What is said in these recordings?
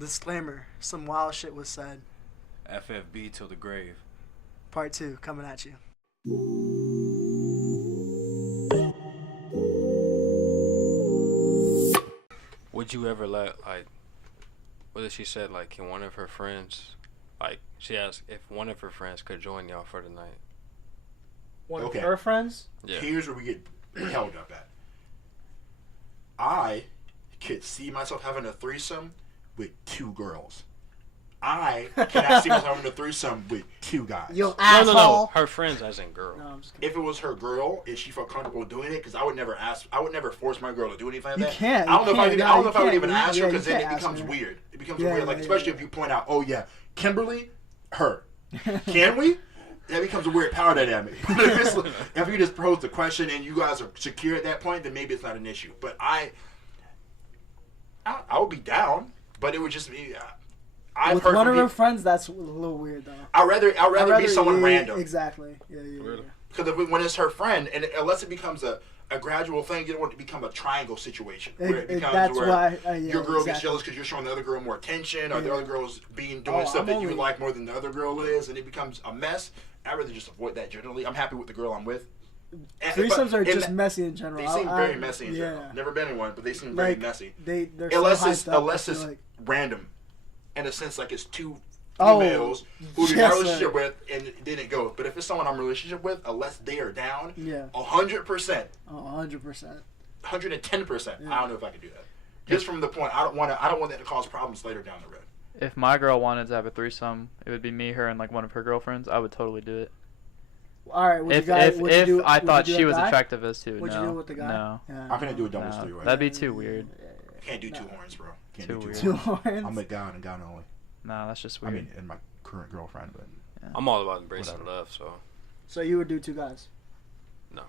Disclaimer: some wild shit was said. FFB till the grave. Part 2 coming at you. Would you ever let, like, what did she said, like, can one of her friends, like, she asked if one of her friends could join y'all for the night? One of her friends? Yeah. Here's where we get held up at. I could see myself having a threesome with 2 girls. I cannot see myself having a threesome with 2 guys. Yo, asshole. No. Her friends as in girl. No, I'm just kidding. If it was her girl and she felt comfortable doing it, because I would never force my girl to do anything like You that. can't. I don't know if I would even You ask her, can't. because then You it can't becomes ask her. weird. It becomes Yeah, weird, like, yeah, especially yeah. if you point out, oh yeah, Kimberly, her. Can we? That becomes a weird power dynamic. But if you just pose the question and you guys are secure at that point, then maybe it's not an issue. But I would be down, but it would just be. With one of her friends, that's a little weird though. I'd rather be someone random. Exactly. Yeah. Really? Because when it's her friend, and unless it becomes a gradual thing, you don't want it to become a triangle situation where it becomes that's where why, your girl gets exactly. jealous because you're showing the other girl more attention, or the Yeah. other girl's doing stuff I'm that you only- like more than the other girl is, and it becomes a mess. I'd rather just avoid that generally. I'm happy with the girl I'm with. Threesomes are just messy in general. They seem very messy in general. Never been in one, but they seem very messy. They're Unless so it's hyped up, unless I it's feel like. random, in a sense, like it's 2 Oh, females who you're yes, in a relationship sir. with, and it didn't go. But if it's someone I'm in a relationship with, unless they are down, Yeah. 100%, 100%. 110%, Yeah. I don't know if I could do that. Just from the point, I don't want that to cause problems later down the road. If my girl wanted to have a threesome, it would be me, her, and like one of her girlfriends. I would totally do it. All right. Would If you guys, would you if do, I would thought you do she a was guy? attractive as too, Would no, you do it with the guy? no, Yeah, I'm gonna do a doubles no. 3-way. That'd be too weird. Can't do 2 horns, bro. Can't Too do weird. 2 Two horns. horns. I'm a God and God only. No, that's just I weird. mean, and my current girlfriend, but I'm all about embracing Whatever. love, so So you would do 2 guys? no.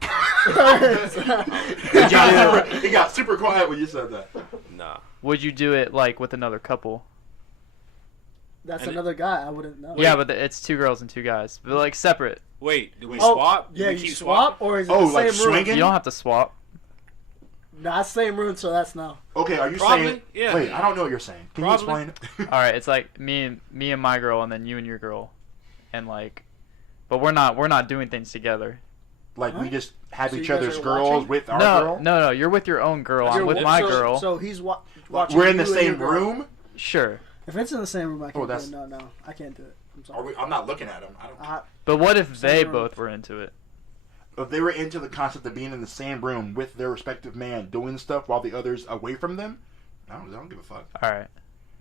it got super quiet when you said that. Nah. Would you do it like with another couple? That's And another guy. I wouldn't know. Yeah, but it's 2 girls and 2 guys, but like separate. Wait, do we Oh, swap? Do Yeah, we you keep swap, swapping? or is it Oh, the like same room? swinging? You don't have to swap. Nah, same room, so that's no. Okay, are you Probably, saying? yeah. Wait, I don't know what you're saying. Can Probably. you explain? All right, it's like me and my girl, and then you and your girl, and like, but we're not doing things together. Like we What? just have So each you guys other's are girls watching? with our No, girl. no, you're with your own girl. I'm You're with wa- my so- girl. So he's watching. We're in the you and same your girl. room. Sure, If it's in the same room, I can't that's- do it. No, I can't do it. I'm Are sorry. we, I'm not looking at them. I don't. but what if Same they room. both were into it? If they were into the concept of being in the same room with their respective man doing stuff while the other's away from them, I don't give a fuck. All right,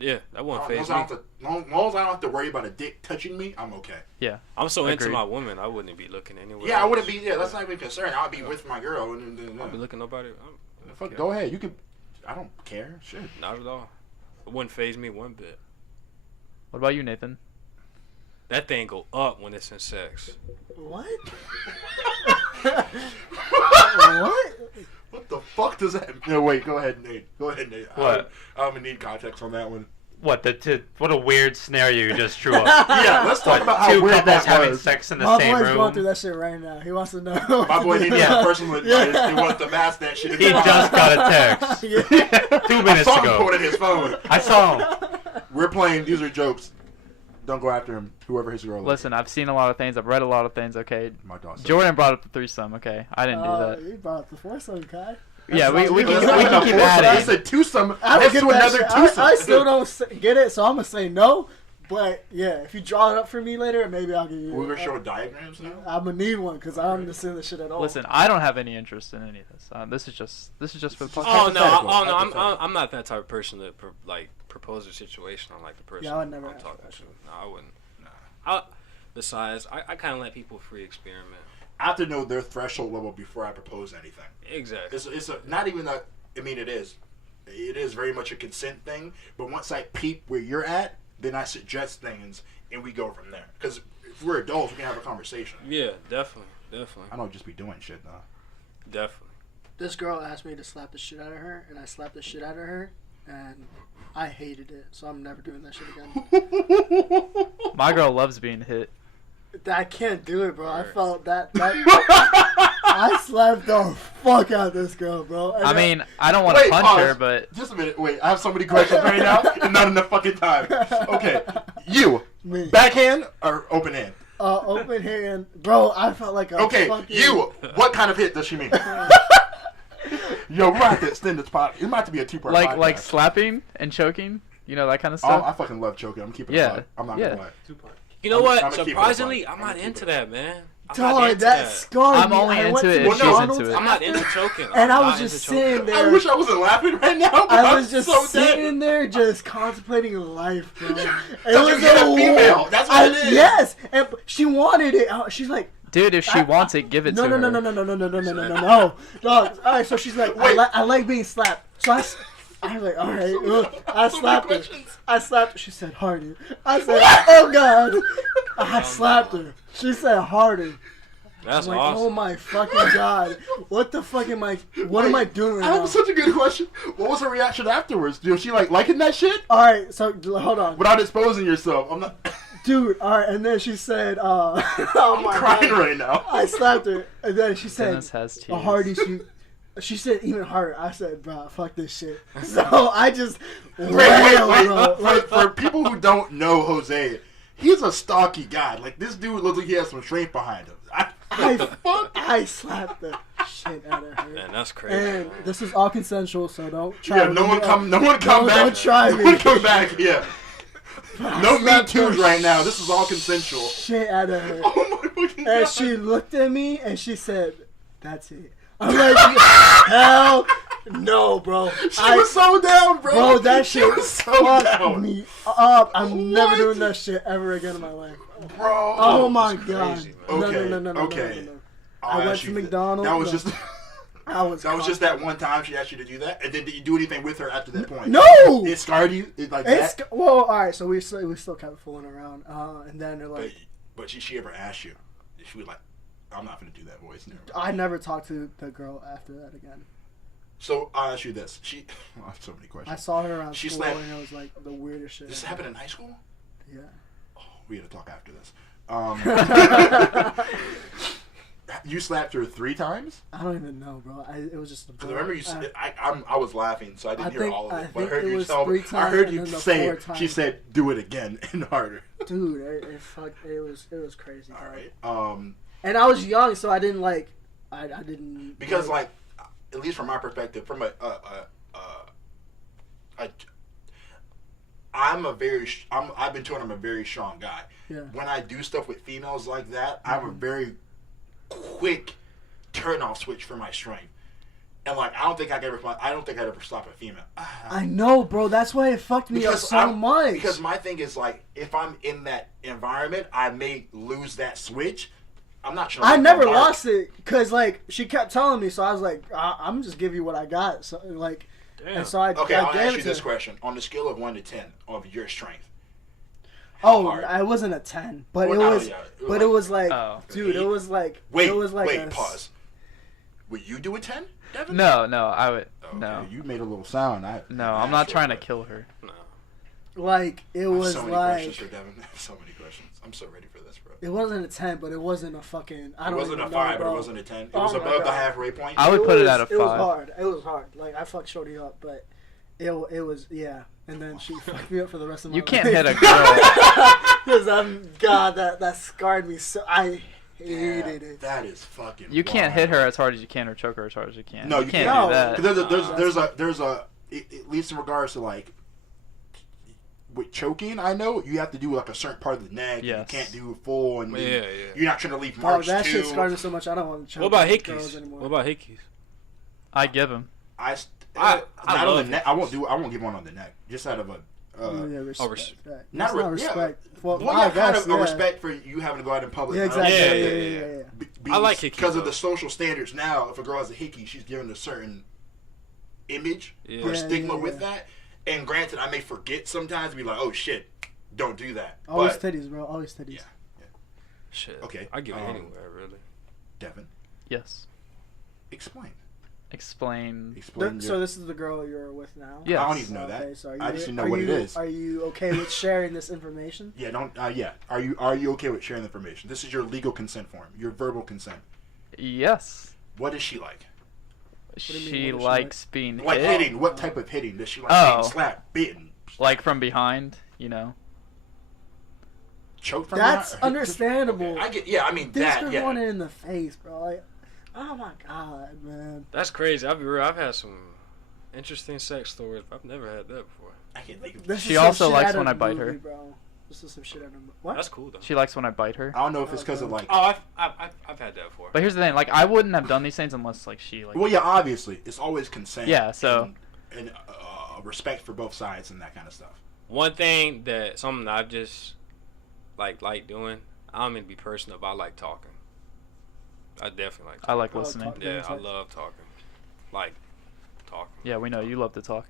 Yeah, that won't As phase long me. as I don't have to worry about a dick touching me, I'm okay. yeah. I'm so into Agreed. my woman, I wouldn't be looking anywhere. Yeah, I else. wouldn't be. Yeah, that's not even a concern. I'd be with my girl. And, I'll be looking nobody. fuck, go ahead. You can. I don't care. Shit. Not at all. It wouldn't phase me one bit. What about you, Nathan? That thing go up when it's in sex. What? What? What the fuck does that? No, wait. Go ahead, Nate. Go ahead, Nate. What? I'm gonna need context on that one. What what a weird scenario you just drew up. Yeah, let's talk about how Two weird couples that having was. sex in the My same boy's going through room. that shit right now. He wants to know. My boy needs Yeah. some personal advice. He wants to mask that shit. He just got a text Yeah. 2 I minutes saw him ago. quoting his phone. I saw him. We're playing. These are jokes. Don't go after him. Whoever his girl is. Listen, I've seen a lot of things. I've read a lot of things. Okay, My dog. said- Jordan brought up the threesome. Okay, I didn't do that. You brought up the foursome, Kai. Yeah, we we can can- we we can can keep I adding. said twosome. I don't Next get to that another shit. twosome. I still don't get it, so I'm gonna say no. But yeah, if you draw it up for me later, maybe I'll give you. We're gonna show diagrams now. I'm gonna need one because I don't understand this shit at all. Listen, I don't have any interest in any of this. This is just for the just podcast. Oh no! hypothetical. I'm Hypothetical. I'm not that type of person that propose a situation on like the person Yeah, I would never I'm ask talking that to. shit. No, I wouldn't. Besides, I kind of let people free experiment. I have to know their threshold level before I propose anything. Exactly. It's not even a. I mean, it is. It is very much a consent thing. But once I peep where you're at, then I suggest things and we go from there. Because if we're adults, we can have a conversation. Yeah, definitely. I don't just be doing shit though. Definitely. This girl asked me to slap the shit out of her, and I slapped the shit out of her, and I hated it. So I'm never doing that shit again. My girl loves being hit. I can't do it, bro. I felt that I slapped the fuck out of this girl, bro. And I mean, I don't want to Wait, punch pause. her, but Just a minute. Wait, I have so many questions right now and not enough fucking time. Okay, you Me. backhand or open hand? Open hand, bro. I felt like a Okay, fucking... you. What kind of hit does she mean? Yo, we're about to extend this podcast. It's about to be a 2-part podcast. like slapping and choking, you know, that kind of Oh, stuff. I fucking love choking. I'm keeping it Yeah, alive. I'm not yeah. gonna lie. You know I'm what? gonna keep it Surprisingly, apart. I'm I'm not gonna into keep it that, man. I'm not Dog, into that that. scarred I'm me. only I into went it to if she's McDonald's into it. I'm not after, into choking. And I'm I was not just into choking. sitting I there. wish I wasn't laughing right now. But I I'm was just so sitting dead. there, just contemplating life, bro. It You're a female. That's what it is. Yes, and she wanted it. She's like, Dude, if she wants it, give it no, to no, her. no, no, no, no, no, no, no, no, no, no. Dog. All right, so she's like, Wait. I like being slapped. So I was like, all right. I So many slapped her. questions. I slapped her. She said harder. I said, oh god. I slapped her. She said harder. That's I'm like, awesome. oh my fucking god. What the fuck am I? What am I doing I right now? have such a good question. What was her reaction afterwards? Was she like liking that shit? All right, so hold on, Without exposing yourself. I'm not. dude. All right, and then she said, oh I'm my crying god. right now. I slapped her, and then she said, Dennis has a tears. hardy shoot. She said even harder. I said, bro, fuck this shit. So I just wailed, bro. Like, For people who don't know he's a stocky guy. Like, this dude looks like he has some strength behind him. I slapped the shit out of her. Man, that's crazy. And man. this is all consensual, so don't try. Yeah, to no one do- come back. Don't try No me. one come back. Yeah. No me slapped too's the right now. This is all consensual. Shit out of her. Oh my fucking And god. she looked at me and she said, "That's it." I'm like, hell no, bro. She was so down, bro. Bro, that She shit was so fucked down. me up. I'm never What? doing that shit ever again in my life. Bro. Oh my that's god. crazy, No, man. Okay, no. okay. No. I'll I went ask to you McDonald's. That was No. just. I was. That was just that one time she asked you to do that, and then did you do anything with her after that point? No. It scarred you like It's that. well, all right. So we still kept fooling around, and then they're like, But she ever asked you? She was like, "I'm not gonna do that voice." Never mind. I never talked to the girl after that again. So I'll ask you this: I have so many I questions. saw her around She school, slapped- and it was like the weirdest shit. This happened in high school. Yeah. Oh, we gotta talk after this. You slapped her 3 times. I don't even know, bro. It was just. Because I remember you. I was laughing, so I didn't I hear think- all of I it. But I think heard it you was tell. 3 I times heard and you then the say 4th it. time. She said, "Do it again and harder." Dude, it fucked. It was crazy. All right. And I was young, so I didn't like. I didn't. Because like, at least from my perspective, from I've been told I'm a very strong guy. Yeah. When I do stuff with females like that, I have a very quick turn off switch for my strength. And like, I don't think I'd ever slap a female. I know, bro. That's why it fucked me up so much. Because my thing is like, if I'm in that environment, I may lose that switch. I'm not sure. I never lost it because like she kept telling me, so I was like, I'm just give you what I got. So like, Damn. and so I Okay, I I'll gave ask it you to this her. question: on the scale of 1 to 10 of your strength. how hard? I wasn't a 10, but Well, it no, was, yeah, but it was like, Oh. dude, it was like, Wait, it was like wait, a, pause. Would you do a 10, Devin? No, I would. Okay, No, you made a little sound. no, I'm not trying to kill her. No. Like it was so many like questions for Devin. I have so many questions. I'm so ready for this, bro. it wasn't a 10, but it wasn't a fucking. I It don't wasn't even a know, 5, but bro. it wasn't a 10. It Oh was my above the God. halfway point. I would put it at a It was 5. hard. It was hard. Like I fucked Shorty up, but it was yeah. And then she fucked me up for the rest of my You life. can't hit a girl. Because that scarred me so. I hated it. That is fucking. You can't wild. hit her as hard as you can or choke her as hard as you can. No, you you can't can't. do that. No. Because there's a at least in regards to like with choking, I know you have to do like a certain part of the neck. Yes. You can't do full, and Yeah. you're not trying to leave Oh, marks that too. shit scarred me so much. I don't want to choke What about girls hickeys? anymore. What about hickeys? I give him. I not on love the neck. I won't give one on the neck. Just out of a. Oh, yeah, respect. res- Right. Not That's re- not respect. Well, Well, I yeah, kind guess, of a respect for you having to go out in public. Yeah, I don't- exactly. Yeah. I like hickeys, because of though. the social standards now. If a girl has a hickey, she's given a certain image Yeah. or Yeah, stigma yeah, with yeah. that. And granted, I may forget sometimes, and be like, "Oh shit, don't do that." Always But titties, bro. Always titties. Yeah. Shit. Okay, I give it um, anywhere, really. Devin, Yes. explain. Explain. Explain. So this is the girl you're with now? Yeah. I don't even know Okay, that. so I just didn't know what it is. Are you okay with sharing this information? Yeah, don't. Yeah. Are you okay with sharing the information? This is your legal consent form. Your verbal consent. Yes. What does she like? do you mean, She what does she likes being Like hit, hitting. What type of hitting does she like? Oh. Being slapped, bitten, like from behind, you know. choked from That's behind? understandable. Okay, I get. Yeah, I mean This that. girl Yeah. going in the face, bro. Like, oh my god, man. That's crazy. I'll be real. I've had some interesting sex stories. But I've never had that before. I can't think of. This She is some also shit likes out of when I the bite movie, her. bro. This is some shit out of the what? That's cool though. She likes when I bite her. I don't know if it's because of like. Oh, I've had that before. But here's the thing, like I wouldn't have done these things unless like she like. Well, yeah, obviously, it's always consent. Yeah, so- and respect for both sides and that kind of stuff. One thing something I've just like doing. I don't mean to be personal, but I like talking. I definitely like I talking. like Oh, listening. talk- Yeah, I Sex. love talking. Like talking. Yeah, we know you love to talk.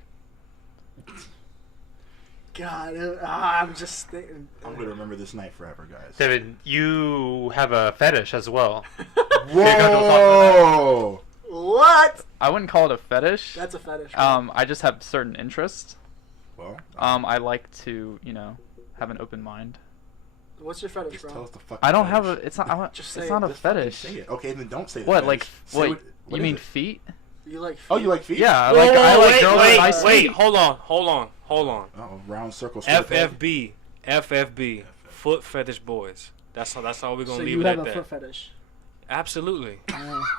God, I'm just thinking. I'm gonna remember this night forever, guys. David, you have a fetish as well. Whoa! What? I wouldn't call it a fetish. That's a fetish. Bro. I just have certain interests. Well, I like to, have an open mind. What's your fetish, just bro? tell us the fucking. I don't have a. fetish. It's not. Just say It's it. not a Just fucking fetish. Say it. Okay, then don't say the What? fetish. Like, Say wait. what You is mean it? feet? You like? Oh, you like feet? Yeah, I Whoa, like girls with wait, nice wait, feet. hold on. Oh, round circle. square peg. FFB, foot fetish boys. That's how we're gonna So leave you it have at a that. foot fetish. Absolutely.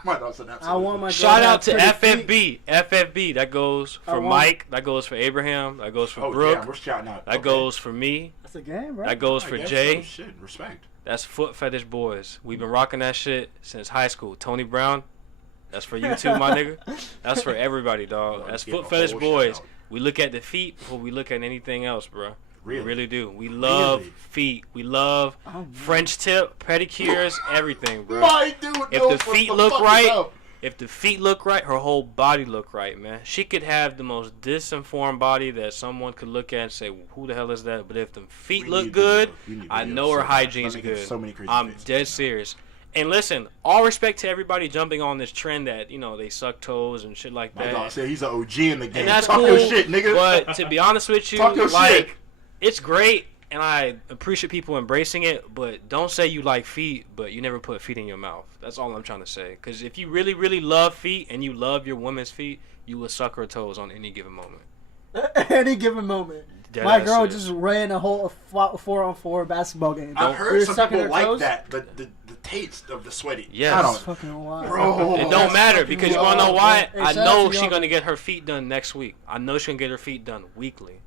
My dog said I want my girl Shout to out to have pretty feet. FFB. That goes I for want- Mike. That goes for Abraham. That goes for Oh, Brooke. damn, we're shouting out. That Okay. goes for me. That's a game, bro. That goes I for guess Jay. so. Shit, respect. That's foot fetish boys. We've been rocking that shit since high school. Tony Brown. That's for you too, my nigga. That's for everybody, dog. Well, That's give foot a fetish whole boys. shout out. We look at the feet before we look at anything else, bro. Really? We really do. We love Really? feet. We love Oh, man. French tip, pedicures, everything, bro. My dude If knows the what feet the look fuck is right, up. If the feet look right, her whole body look right, man. She could have the most disinformed body that someone could look at and say, "Who the hell is that?" But if the feet We look need good, videos. We need I videos know so her bad. hygiene's I'm making good. so many crazy I'm faces dead right now. serious. And listen, all respect to everybody jumping on this trend that they suck toes and shit like My that. dog said he's an OG in the game. And that's Talk cool. your shit, nigga. But to be honest with you, Talk your like shit. it's great, and I appreciate people embracing it. But don't say you like feet, but you never put feet in your mouth. That's all I'm trying to say. Because if you really, really love feet and you love your woman's feet, you will suck her toes on any given moment. Any given moment. Dead My ass girl serious. just ran a whole 4-on-4 basketball game. I've We heard were some sucking people her like toes. that. The taste of the sweaty. Yes. I That's don't. fucking wild. Bro. It don't That's matter fucking because you want to know wild, why? bro. Hey, I shout out know to she's y'all. gonna get her feet done next week. I know she's gonna get her feet done weekly.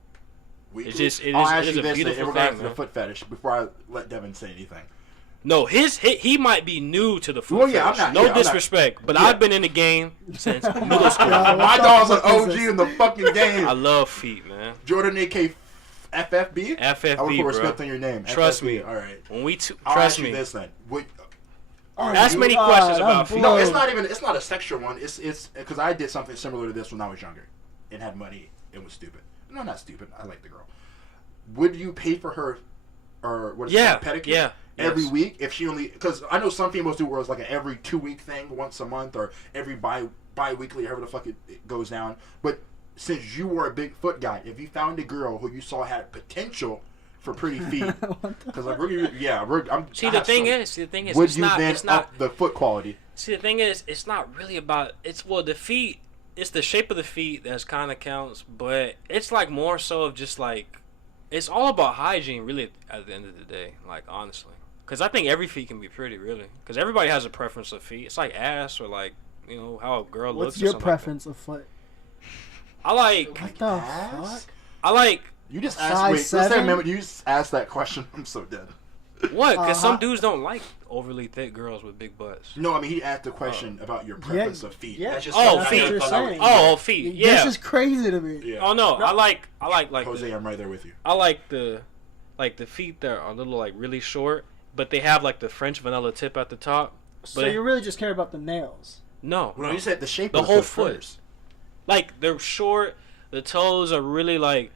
It's just it I'll is, ask it is you a this in beautiful regards thing, to the man. foot fetish before I let Devin say anything. No, he might be new to the foot Well, yeah, I'm fetish. not- No yeah, I'm not- disrespect, but yeah. I've been in the game since middle school. Yeah, My what the dog's an fuck is OG this? in the fucking game. I love feet, man. Jordan AK FFB? I FFB, want to put bro. respect on your name. Trust FFB. me. All right. When we I'll trust ask me, you this then. ask many questions about feet. No, it's not a sexual one. It's because I did something similar to this when I was younger and had money and was stupid. No, not stupid. I like the girl. Would you pay for her, or what is Yeah, it, pedicure? yeah, Every yes. week, if she only, because I know some females do where it's like an every 2-week thing, once a month, or every bi-weekly, however the fuck it goes down. But since you were a big foot guy, if you found a girl who you saw had potential for pretty feet, because like See, the thing is, would it's you not, then it's not. up the foot quality? See, the thing is, it's not really about. The feet. It's the shape of the feet that's kind of counts, but it's like more so of just like, it's all about hygiene, really. At the end of the day, like honestly, because I think every feet can be pretty, really. Because everybody has a preference of feet. It's like ass or like how a girl looks. What's or your something like preference of foot? that. I like. What the fuck? I like. You just Size asked. Wait, let's say, 7? remember, you just asked that question. I'm so dead. What? Because some Uh-huh. dudes don't like overly thick girls with big butts. No, I mean he asked the question about your preference of feet. yeah. That's just Oh, something I feet. never That's thought what I you're would- saying. Oh, feet. Yeah. This is crazy to me. Yeah. Oh no, I like like Jose, I'm right there with you. I like the feet that are a little like really short, but they have like the French vanilla tip at the top. So But you really just care about the nails? no, Well, you said the shape The of the whole foot foot. first. like they're short. The toes are really like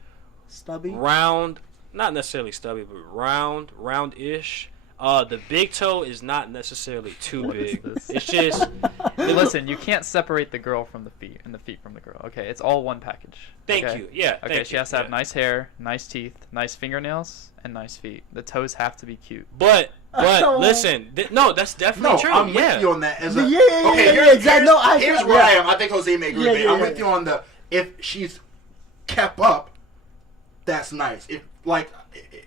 Stubby? round, not necessarily stubby, but round-ish. The big toe is not necessarily too big. It's just Listen, you can't separate the girl from the feet and the feet from the girl. Okay, it's all one package. Thank okay? you. Yeah. Okay, thank she you. has to have Yeah. nice hair, nice teeth, nice fingernails, and nice feet. The toes have to be cute. But listen, no, that's definitely No, true. I'm yeah. with you on that. As a, Yeah, okay, exactly. No, here's where I am. I think Jose may agree with me. Yeah, I'm with you on the if she's kept up, that's nice.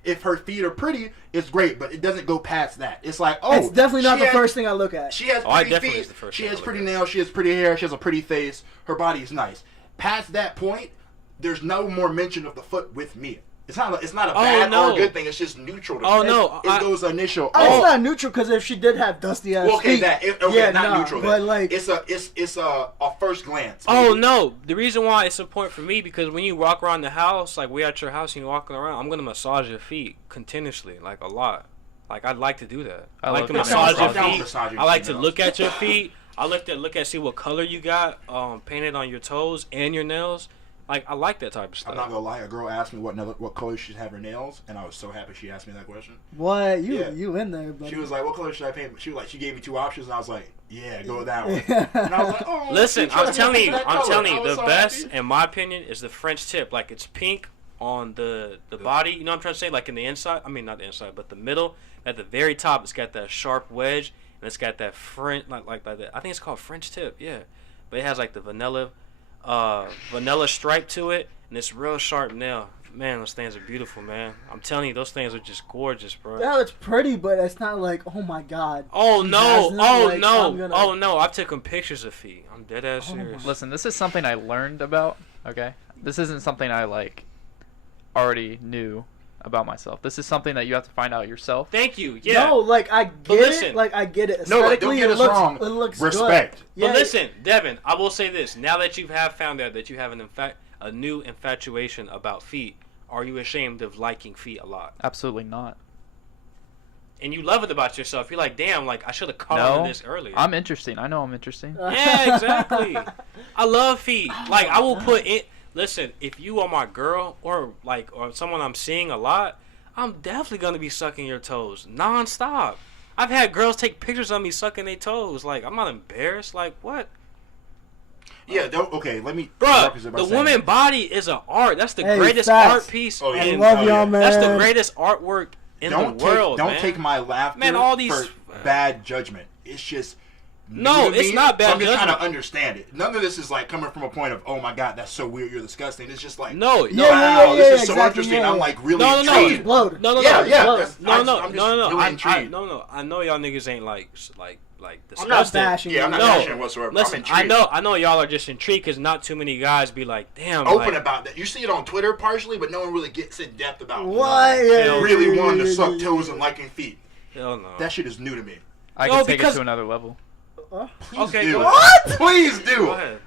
If her feet are pretty, it's great, but it doesn't go past that. It's like, oh, It's definitely not she the has- first thing I look at. She has I pretty definitely is feet. the first She thing I has look pretty at. nails. She has pretty hair. She has a pretty face. Her body's nice. Past that point, there's no more mention of the foot with me. It's not a bad or a good thing. It's just neutral to me. no, It goes initial. It's not neutral because if she did have dusty ass Well, okay, feet, not neutral. But like, it's a first glance. Oh maybe. no! The reason why it's a point for me because when you walk around the house, like we at your house and you're walking around, I'm gonna massage your feet continuously, like a lot. Like I'd like to do that. I like love to that. massage your I'm down with feet. massaging I like to females. look at your feet. I like to look at see what color you got painted on your toes and your nails. Like I like that type of stuff. I'm not gonna lie. A girl asked me what color she should have her nails, and I was so happy she asked me that question. what Yeah. you in there? Buddy. She was like, "What color should I paint?" She gave me two options, and I was like, "Yeah, go with that one." And I was like, "Oh." Listen, she tried I'm to telling pick you, that I'm color. telling I you, was the so best, happy. in my opinion, is the French tip. Like it's pink on the body. You know what I'm trying to say? Like in the inside. I mean, not the inside, but the middle. At the very top, it's got that sharp wedge, and it's got that French, like that. I think it's called French tip. Yeah, but it has like the vanilla stripe to it, and it's real sharp nail. Man, those things are beautiful, man. I'm telling you, those things are just gorgeous, bro. Yeah, it's pretty, but it's not like, oh my god. Oh she no! has them, Oh like, no! I'm gonna- Oh no! I've taken pictures of feet. I'm dead ass Oh my- serious. Listen, this is something I learned about. Okay, this isn't something I already knew about myself. This is something that you have to find out yourself. Thank you. Yeah. No, like I get listen. it. Like I get it. No, like, Aesthetically, don't get it us looks, wrong. It looks Respect. Good. But Yeah, listen, Devin, I will say this. Now that you have found out that you have a new infatuation about feet, are you ashamed of liking feet a lot? Absolutely not. And you love it about yourself. You're like, damn, like I should have caught on No, to this earlier. I'm interesting. I know I'm interesting. Yeah, exactly. I love feet. Like I will put it. Listen, if you are my girl or someone I'm seeing a lot, I'm definitely gonna be sucking your toes nonstop. I've had girls take pictures of me sucking their toes. Like I'm not embarrassed. Like what? Yeah. Okay. Let me. Bruh, represent by the saying- woman body is an art. That's the Hey, greatest facts. art piece. Oh, yeah. I in, love Oh, y'all, yeah. man. That's the greatest artwork in Don't the world. Don't man. take my laughter Man, all these- for bad judgment. It's just. No, new to it's me, not bad so I'm just trying judgment. to understand it. None of this is like coming from a point of, oh my god, that's so weird, you're disgusting. It's just like, No, Yeah, wow, this is so exactly, interesting. yeah, I'm yeah. like really No, no, no. intrigued. Bloated. No, no, Yeah, no, yeah. no, that's- no, I'm no, just no, no, really I intrigued. no. I know y'all niggas ain't like I'm not disgusting. bashing. Yeah, I'm not No. bashing whatsoever. Listen, I'm intrigued. I know y'all are just intrigued because not too many guys be like, damn, Open like, about that. You see it on Twitter partially, but no one really gets in depth about What? Yeah, really wanting to yeah, suck yeah, toes yeah. and liking feet. hell no. That shit is new to me. I No, can take it because- to another level. Please Okay, do. go What? Please do. Go ahead.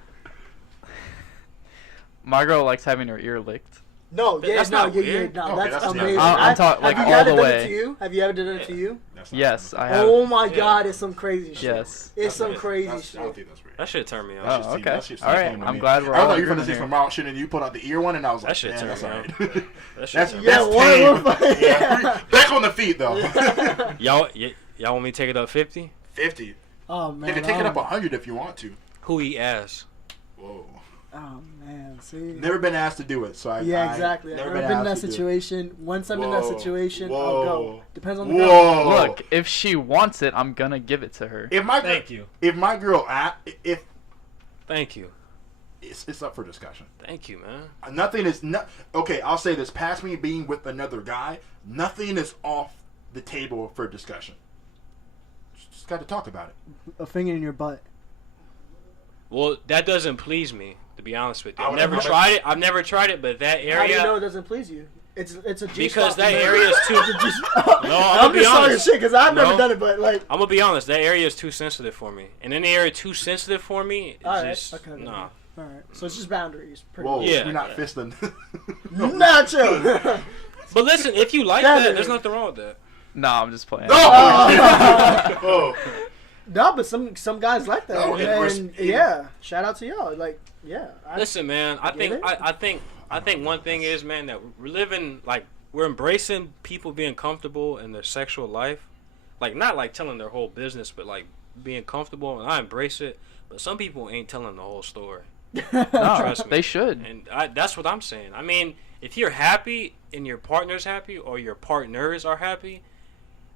My girl likes having her ear licked. No, yeah, That's no, not yeah, weird. no, Okay, that's that's amazing. different. I'm talking, like, have you all ever the done way. it to you? Have you ever done it to you? That's not Yes, weird. I have. Oh my Yeah. god, it's some crazy shit. Yes. It's some That's- crazy I don't shit. think that's weird. That shit turned me Oh, on. That okay. shit's All right, tame to I'm me. glad we're I all thought you were gonna agreeing say here. some wild shit and you put out the ear one, and I was like, That shit damn, that's turned alright. me on. That shit That's turned me on. Yeah, tame. what- Yeah. Back on the feet though. Y'all want me to take it up 50? 50. Oh man. You can take it up 100 if you want to. Who eat ass? Whoa. Oh man, see. Never been asked to do it, so I. Yeah, I exactly. I've never never been in that asked to do it. situation. Once I'm in that Whoa. situation, I'll Whoa. go. Depends on the girl. Whoa. Look, if she wants it, I'm gonna give it to her. If my Thank you. If my girl, if Thank you. it's up for discussion. Thank you, man. Nothing is not okay. I'll say this: past me being with another guy, nothing is off the table for discussion. Just got to talk about it. A finger in your butt. Well, that doesn't please me, to be honest with you. I I've would never never- tried it. I've never tried it, but that How do area. you know it doesn't please you? It's a G Because that spot. area is too. I'm be just talking honest. shit because I've never No. done it, but like. I'm gonna be honest. That area is too sensitive for me, and any area too sensitive for me, it's Alright, just okay. nah. All right, so it's just boundaries. Pretty Whoa, much. Yeah. we're not fisting. Nacho. But listen, if you like That that, is- there's nothing wrong with that. Nah, I'm just playing. Oh! No, but some guys like that, No, and yeah, shout out to y'all. Like, yeah. Listen, man. I get think it. I think one thing is, man, that we're living like we're embracing people being comfortable in their sexual life, like not like telling their whole business, but like being comfortable, and I embrace it. But some people ain't telling the whole story. No, Trust me. they should. And that's what I'm saying. I mean, if you're happy and your partner's happy or your partners are happy,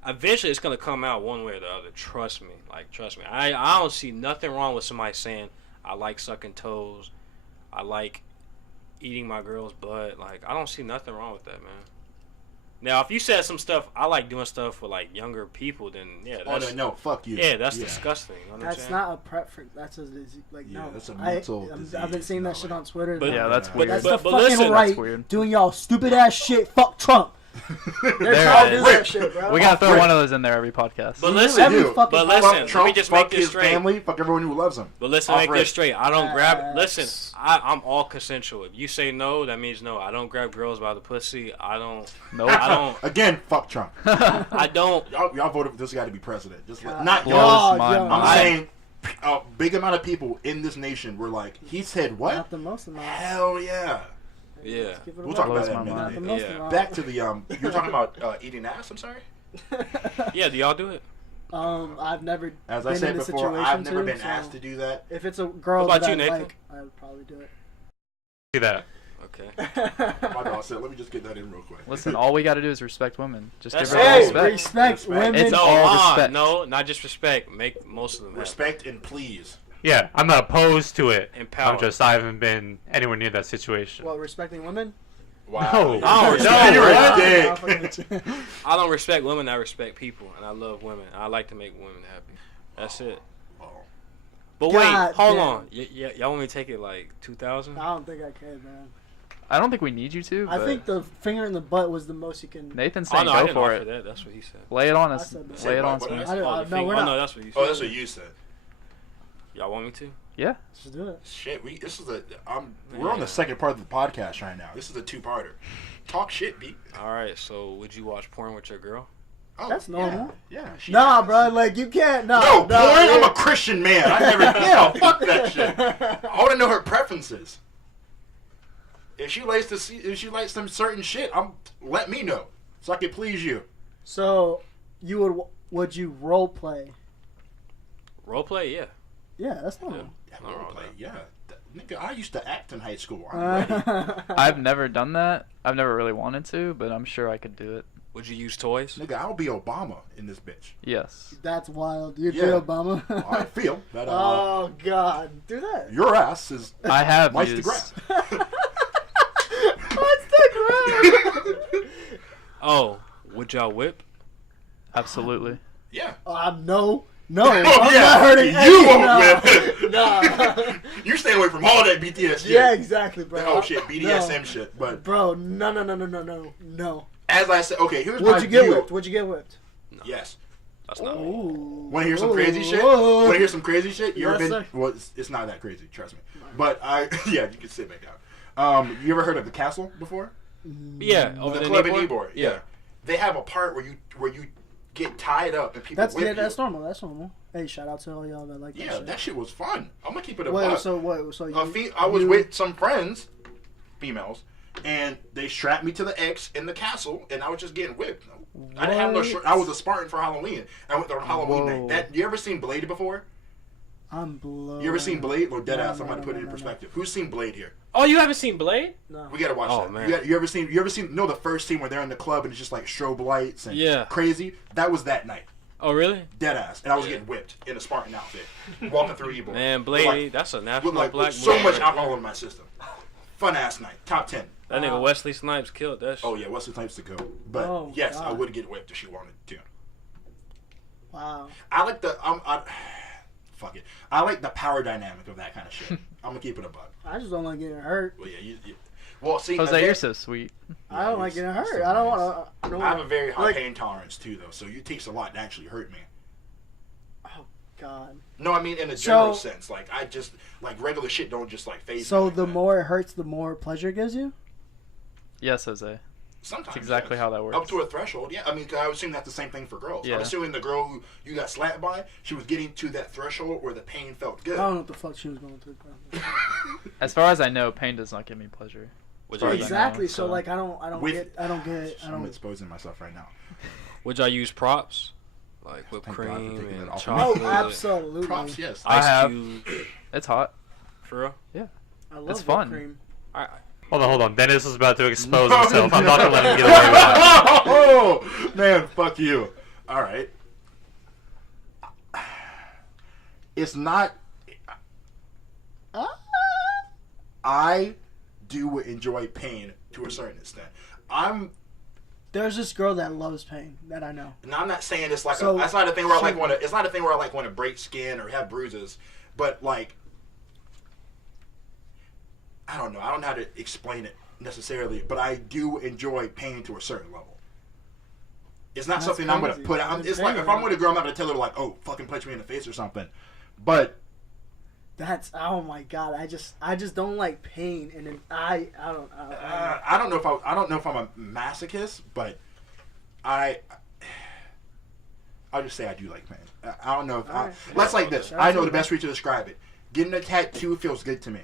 eventually it's gonna come out one way or the other. Trust me. Like, trust me. I don't see nothing wrong with somebody saying I like sucking toes, I like eating my girl's butt. Like, I don't see nothing wrong with that, man. Now, if you said some stuff, I like doing stuff with like younger people, then yeah, that's no, fuck you. yeah, that's disgusting. You know what I'm That's saying? not a preference. That's a like Yeah, no. that's a mental disease. I've been seeing that shit on Twitter. But- Yeah, that's Yeah. weird. That's But the fucking listen, right. that's weird. Doing y'all stupid ass shit. Fuck Trump. They're There trying it to do is. that shit, bro. We gotta throw Rick. one of those in there every podcast. But You listen, every do. fucking but podcast. listen, Fuck let Trump, me just fuck make this his straight. family, fuck everyone who loves him. But listen, make Off this straight. I don't grab. Facts. Listen, I'm all consensual. If you say no, that means no. I don't grab girls by the pussy. I don't. Nope. I don't. Again, fuck Trump. I don't. Y'all voted for this guy to be president. Just God. not Blows y'all. my yo, I'm mind. saying a big amount of people in this nation were like, he said what? Not the most amount. Hell yeah. Yeah. Let's give it a We'll look. talk about Blows that in a my Not minute. the most Yeah. amount. Back to the you're talking about eating ass. I'm sorry. Yeah. Do y'all do it? I've never As been I said in this before, situation I've never been so asked to do that. If it's a girl What about that you, I Nathan? like, I would probably do it. Do that. Okay. My dog said, let me just get that in real quick. Listen, all we gotta do is respect women. Just That's give her all. respect. Respect women. It's No, all respect. no, not just respect. Make most of them happy. Respect and please. Yeah, I'm not opposed to it. Empower. I haven't been anywhere near that situation. What, respecting women? Wow. No. Oh, no, you're what? a dick. I don't respect women. I respect people, and I love women. I like to make women happy. That's it. Oh. But God wait, hold damn. on. Y'all want me to take it like 2,000? I don't think I can, man. I don't think we need you to. I But think the finger in the butt was the most you can. Nathan's Oh saying no, I go didn't for offer it. that. That's what he said. Lay it on I us. said that. Lay it on What? us. I don't- Oh, the no, finger- we're oh not. no, that's what you said. Oh, that's what you said. Y'all want me to? Yeah. Just do it. Shit, this is we're on the second part of the podcast right now. This is a two-parter. Talk shit, B. All right. So, would you watch porn with your girl? Oh, That's normal. Yeah. Nah, bro. Like, you can't. No, No, porn. I'm yeah. a Christian man. I never. Yeah, fuck that shit. I want to know her preferences. If she likes some certain shit, let me know so I can please you. So, would you role play? Role play? Yeah. Yeah, that's normal. Yeah, All right, role-play, man. yeah. Nigga, I used to act in high school. I'm ready. I've never done that. I've never really wanted to, but I'm sure I could do it. Would you use toys? Nigga, I'll be Obama in this bitch. Yes. That's wild. You're Yeah. good, Obama. I feel that Oh God, do that. your ass is I have likes the used. grass. What's the ground? Oh, would y'all whip? Absolutely. Yeah. No. No, Oh, I'm yeah. not hurting You any- won't no. whip. No. You stay away from all that BTS shit. Yeah, exactly, bro. Oh shit, BDSM No. shit. But Bro, no. as I said, okay, here's my Would you get view. whipped? Would you get whipped? Yes. That's not. Ooh. Want to hear some crazy shit? Whoa. Want to hear some crazy shit? You ever Yes, been? sir. Well, it's not that crazy, trust me. But yeah, you can sit back down. You ever heard of the Castle before? Yeah, over The the club in kneeboard? Ybor. Yeah. They have a part where you get tied up and people That's whip that's you. normal. That's normal. Hey, shout out to all y'all that like that Yeah, shit. that shit was fun. I'm gonna keep it a Wait, buck. so what? So I was with some friends, females, and they strapped me to the X in the castle, and I was just getting whipped. I didn't have no shirt. I was a Spartan for Halloween. I went there on Halloween Whoa. night. You ever seen Blade before? I'm blown. You ever seen Blade? Or deadass? No, I'm gonna no, put no, it in no, perspective. Who's seen Blade here? Oh, you haven't seen Blade? No. We gotta watch Oh, that. man. You ever seen the first scene where they're in the club and it's just like strobe lights and Yeah. crazy? That was that night. Oh, really? Deadass. And I was getting whipped in a Spartan outfit, walking through Ybor. Man, With Blade, like- that's a with national like black so movie. much alcohol in my system. Fun ass night. Top 10. That nigga Wesley Snipes killed that shit. Oh yeah, Wesley Snipes to go. But Oh, yes, I God. would get whipped if she wanted to. Wow. I like the fuck it. I like the power dynamic of that kind of shit. I'm gonna keep it a buck. I just don't like getting hurt. Well, yeah, well, see, Jose, you're so sweet. I don't like getting hurt. so I don't nice. want to. I have a very high like, pain tolerance too, though. So it takes a lot to actually hurt me. Oh God. No, I mean in a general So- sense. Like I just like regular shit don't just like phase me So like the that. more it hurts, the more pleasure it gives you. Yes, Jose. Sometimes That's exactly yes. how that works. Up to a threshold, yeah. I mean, 'cause I would assume that's the same thing for girls. Yeah. I'm assuming the girl who you got slapped by, she was getting to that threshold where the pain felt good. I don't know what the fuck she was going through. bro. As far as I know, pain does not give me pleasure. Would As far y'all, as I know, Exactly. So so- like I don't With- get. I don't. I'm exposing myself right now. would y'all use props? like whipped Thank God for cream taking and that off. chocolate. Oh, absolutely. Props, yes. I Ice have. cubes. It's hot. For real? I love It's whipped fun. cream. Hold on. Dennis is about to expose himself. I'm not gonna let him get away with that. Oh man, fuck you. All right. It's not. I do enjoy pain to a certain extent. There's this girl that loves pain that I know. And I'm not saying it's like So, that's not a thing where I like she- want to. It's not a thing where I like want to break skin or have bruises, but like, I don't know. I don't know how to explain it necessarily, but I do enjoy pain to a certain level. It's not That's something I'm gonna crazy. put out. It's like if Pain. I'm with a girl, I'm not gonna tell her like, "Oh, fucking punch me in the face" or something. But That's oh my god. I just don't like pain, and then I don't. I don't know if I'm a masochist, but I'll just say I do like pain. I don't know if Alright. let's like this. I know the best way to describe it. Getting a tattoo feels good to me.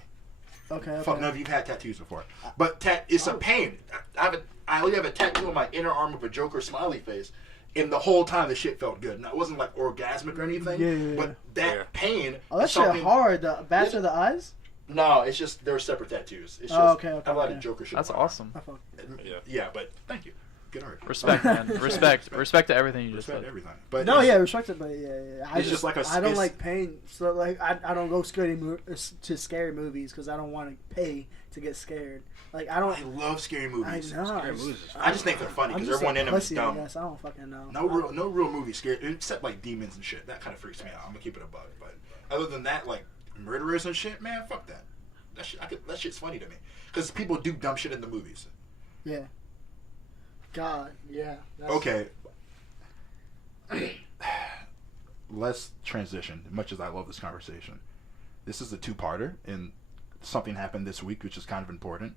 Okay. Fuck, none of you've had tattoos before, but it's a pain. I only have a tattoo on my inner arm of a Joker smiley face, and the whole time the shit felt good. Now, it wasn't like orgasmic or anything, Yeah. but that pain. Oh, that is shit something- hard. The bats or the eyes? No, it's just they're separate tattoos. It's just Okay, I have a lot okay. of Joker shit. That's on my arm. awesome. I fuck. Yeah, but thank you. Good art. Respect, man. Respect to everything you just Respect said. everything. But No, it's- yeah, respect it, but yeah. It's just like a- I don't it's- like pain, so like I don't go to scary movies because I don't want to pay to get scared. Like I don't. I love scary I movies. know. Scary movies is I just think they're funny I'm because just everyone a in them is pussy, I dumb. guess. I don't fucking know. No real movie scared except like demons and shit. That kind of freaks me out. I'm gonna keep it a bug. But other than that, like murderers and shit, man, fuck that. That shit's funny to me because people do dumb shit in the movies. Yeah. God, yeah. Okay. Let's transition. Much as I love this conversation, this is a two-parter, and something happened this week which is kind of important.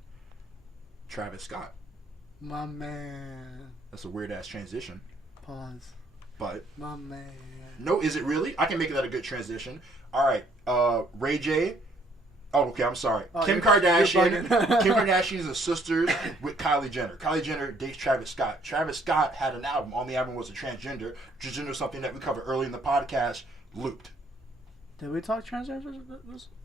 Travis Scott. My man. That's a weird ass transition, Pause. but My man. no, is it really? I can make that a good transition. All right, Ray J. Oh, okay. I'm sorry. Oh, Kim you're Kardashian. bugging. Kim Kardashian is a sister with Kylie Jenner. Kylie Jenner dates Travis Scott. Travis Scott had an album. On the album was a transgender. Transgender is something that we covered early in the podcast. Looped. Did we talk transgender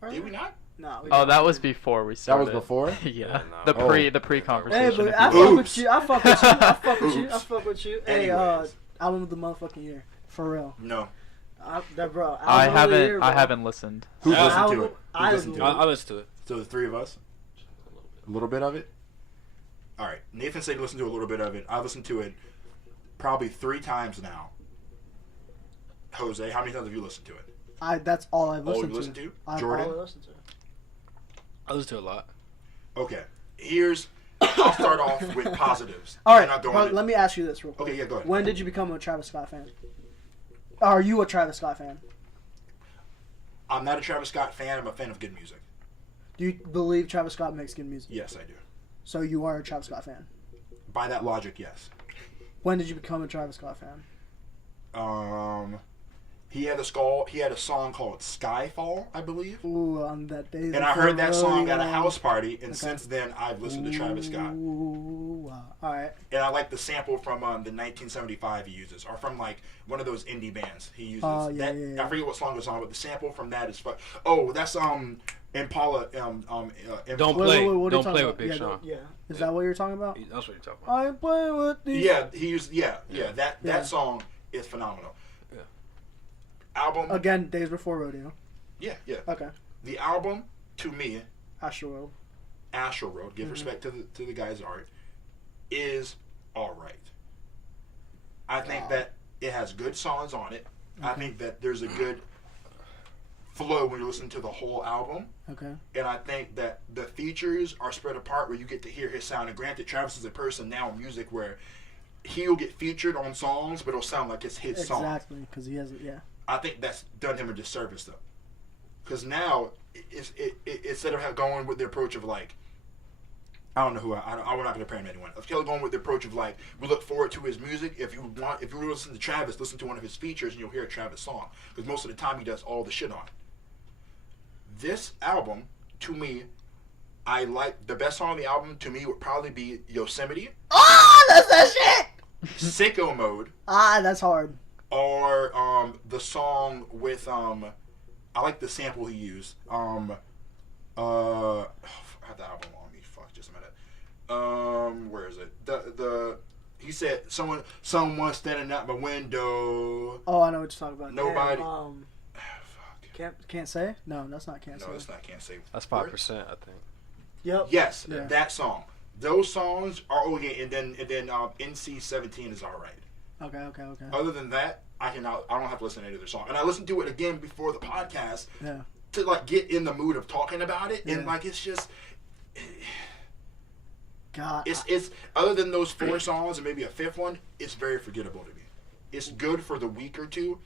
earlier? Did we not? No. We Oh, didn't. that was before we started. before? Yeah. no. The pre Hey, conversation. but if I you will. fuck with you. I fuck with you. I fuck with you. I Oops. fuck with you. Hey, Anyways. album of the motherfucking year, for real. No. Bro. I album of the year, haven't. bro. I haven't listened. Who's Yeah. listened to it? I Who's listened to I'll it? listen to it. So the three of us? A little bit of it? All right. Nathan said he listened to a little bit of it. I listened to it probably 3 times now. Jose, how many times have you listened to it? That's all I've All listened you listened to? I've Jordan? all I listened to. I listen to a lot. Okay. I'll start off with positives. All and right, I'll go but into- let me ask you this real quick. Okay, yeah, go ahead. When did you become a Travis Scott fan? Are you a Travis Scott fan? I'm not a Travis Scott fan. I'm a fan of good music. Do you believe Travis Scott makes good music? Yes, I do. So you are a Travis Scott fan. By that logic, yes. When did you become a Travis Scott fan? He had a song called Skyfall, I believe. Ooh, on that day. And I heard that song at a house party, and since then I've listened to Travis Scott. Ooh, all right. And I like the sample from the 1975 he uses, or from like one of those indie bands he uses. Oh, yeah, that, yeah. I forget what song it was on, but the sample from that is fuck. Oh, that's Impala. Don't play. what are you Don't talking play about? with Big Yeah, Sean. Yeah. Is that what you're talking about? That's what you're talking about. I ain't playing with these. Yeah, he used. Yeah. That Yeah. song is phenomenal. Yeah. Album. Again, Days Before Rodeo. Yeah. Okay. The album to me, Astroworld. Astroworld, give respect to the guy's art, is all right. I think that it has good songs on it. I think that there's a good flow when you listen to the whole album. Okay. And I think that the features are spread apart where you get to hear his sound. And granted, Travis is a person now in music where he'll get featured on songs, but it'll sound like it's his song. Exactly, because he hasn't. Yeah. I think that's done him a disservice, though. Because now, instead of going with the approach of like, I don't know who I'm not going to pair him anyone. If you're going with the approach of like, we look forward to his music. If you listen to Travis, listen to one of his features, and you'll hear a Travis song. Because most of the time he does all the shit on it. This album, to me, I like the best song on the album. To me, would probably be Yosemite. Oh, that's that shit. Sicko Mode. That's hard. or the song with I like the sample he used. I have the album on me. Fuck, just a minute. Where is it? The he said someone standing at my window. Oh, I know what you're talking about. Nobody. Fuck. Can't say? No, that's not can't say. No, it's not can't say. That's 5%, I think. Yep. Yes, Yeah. that song. Those songs are okay, and then NC-17 is all right. Okay. Other than that, I don't have to listen to any other song. And I listened to it again before the podcast to like get in the mood of talking about it, and like it's just. God. It's other than those 4 songs and maybe a 5th one, it's very forgettable to me. It's good for the week or two,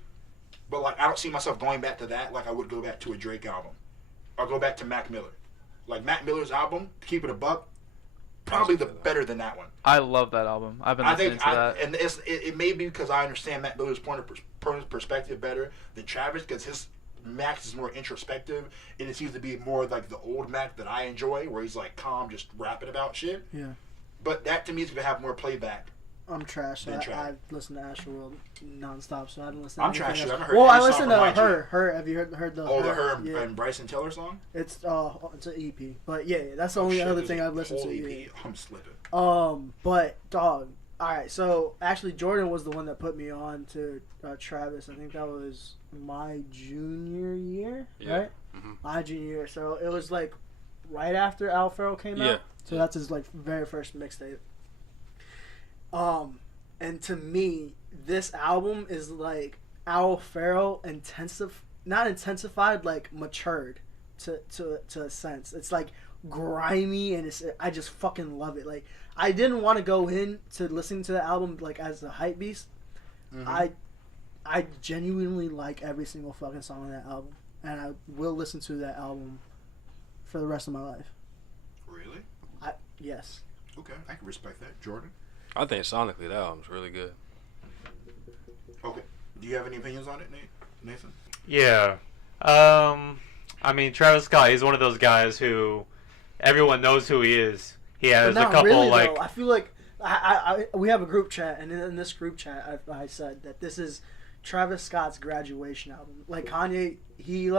but like I don't see myself going back to that like I would go back to a Drake album. Or go back to Mac Miller. Like Mac Miller's album, to keep it a buck, probably better than that one. I love that album. I've been listening to that. And it may be because I understand Mac Miller's point of perspective better than Travis, because his Mac is more introspective, and it seems to be more like the old Mac that I enjoy, where he's like calm, just rapping about shit. Yeah. But that to me is gonna have more playback. I'm trash. So I listen to Astroworld nonstop, so I don't listen. I'm to trash. else. I haven't heard. Well, I any listened song to from YG. her. Have you heard the? Oh, the her yeah. and Bryson Tiller song. It's an EP, but yeah, that's the only other thing I've listened to. EP. Yeah. I'm slipping. But dog. All right, so actually Jordan was the one that put me on to Travis. I think that was my junior year, right? Mm-hmm. My junior year. So it was like right after Al Farrell came out. So that's his like very first mixtape. And to me, this album is like Al Farrell not intensified, like matured to a sense. It's like grimy, and I just fucking love it. Like I didn't want to go in to listening to the album like as a hype beast. Mm-hmm. I genuinely like every single fucking song on that album, and I will listen to that album for the rest of my life. Really? Yes. Okay, I can respect that, Jordan. I think sonically that album's really good. Okay. Do you have any opinions on it, Nathan? Yeah. I mean, Travis Scott, he's one of those guys who everyone knows who he is. He has a couple, really, like... Though. I feel like we have a group chat, and in this group chat, I said that this is Travis Scott's graduation album. Like, Kanye, he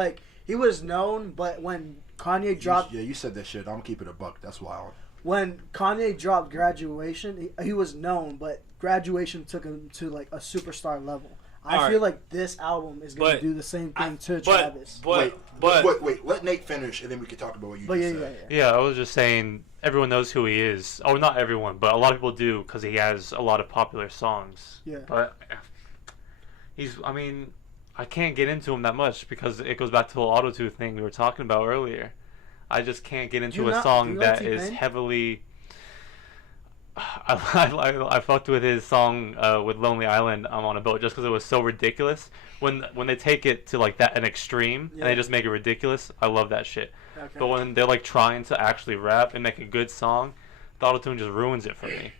was known, but when Kanye dropped... Yeah, you said that shit. I'm going to keep it a buck. That's wild. When Kanye dropped Graduation, he was known, but Graduation took him to, like, a superstar level. I feel like this album is going to do the same thing to Travis. Wait. Let Nate finish, and then we can talk about what you just said. Yeah, I was just saying, everyone knows who he is. Oh, not everyone, but a lot of people do, because he has a lot of popular songs. Yeah. But I can't get into him that much, because it goes back to the auto-tune thing we were talking about earlier. I just can't get into a song that is heavily... I fucked with his song with Lonely Island, I'm on a boat, just because it was so ridiculous. When they take it to like an extreme and they just make it ridiculous, I love that shit. Okay. But when they're like trying to actually rap and make a good song, the autotune just ruins it for me.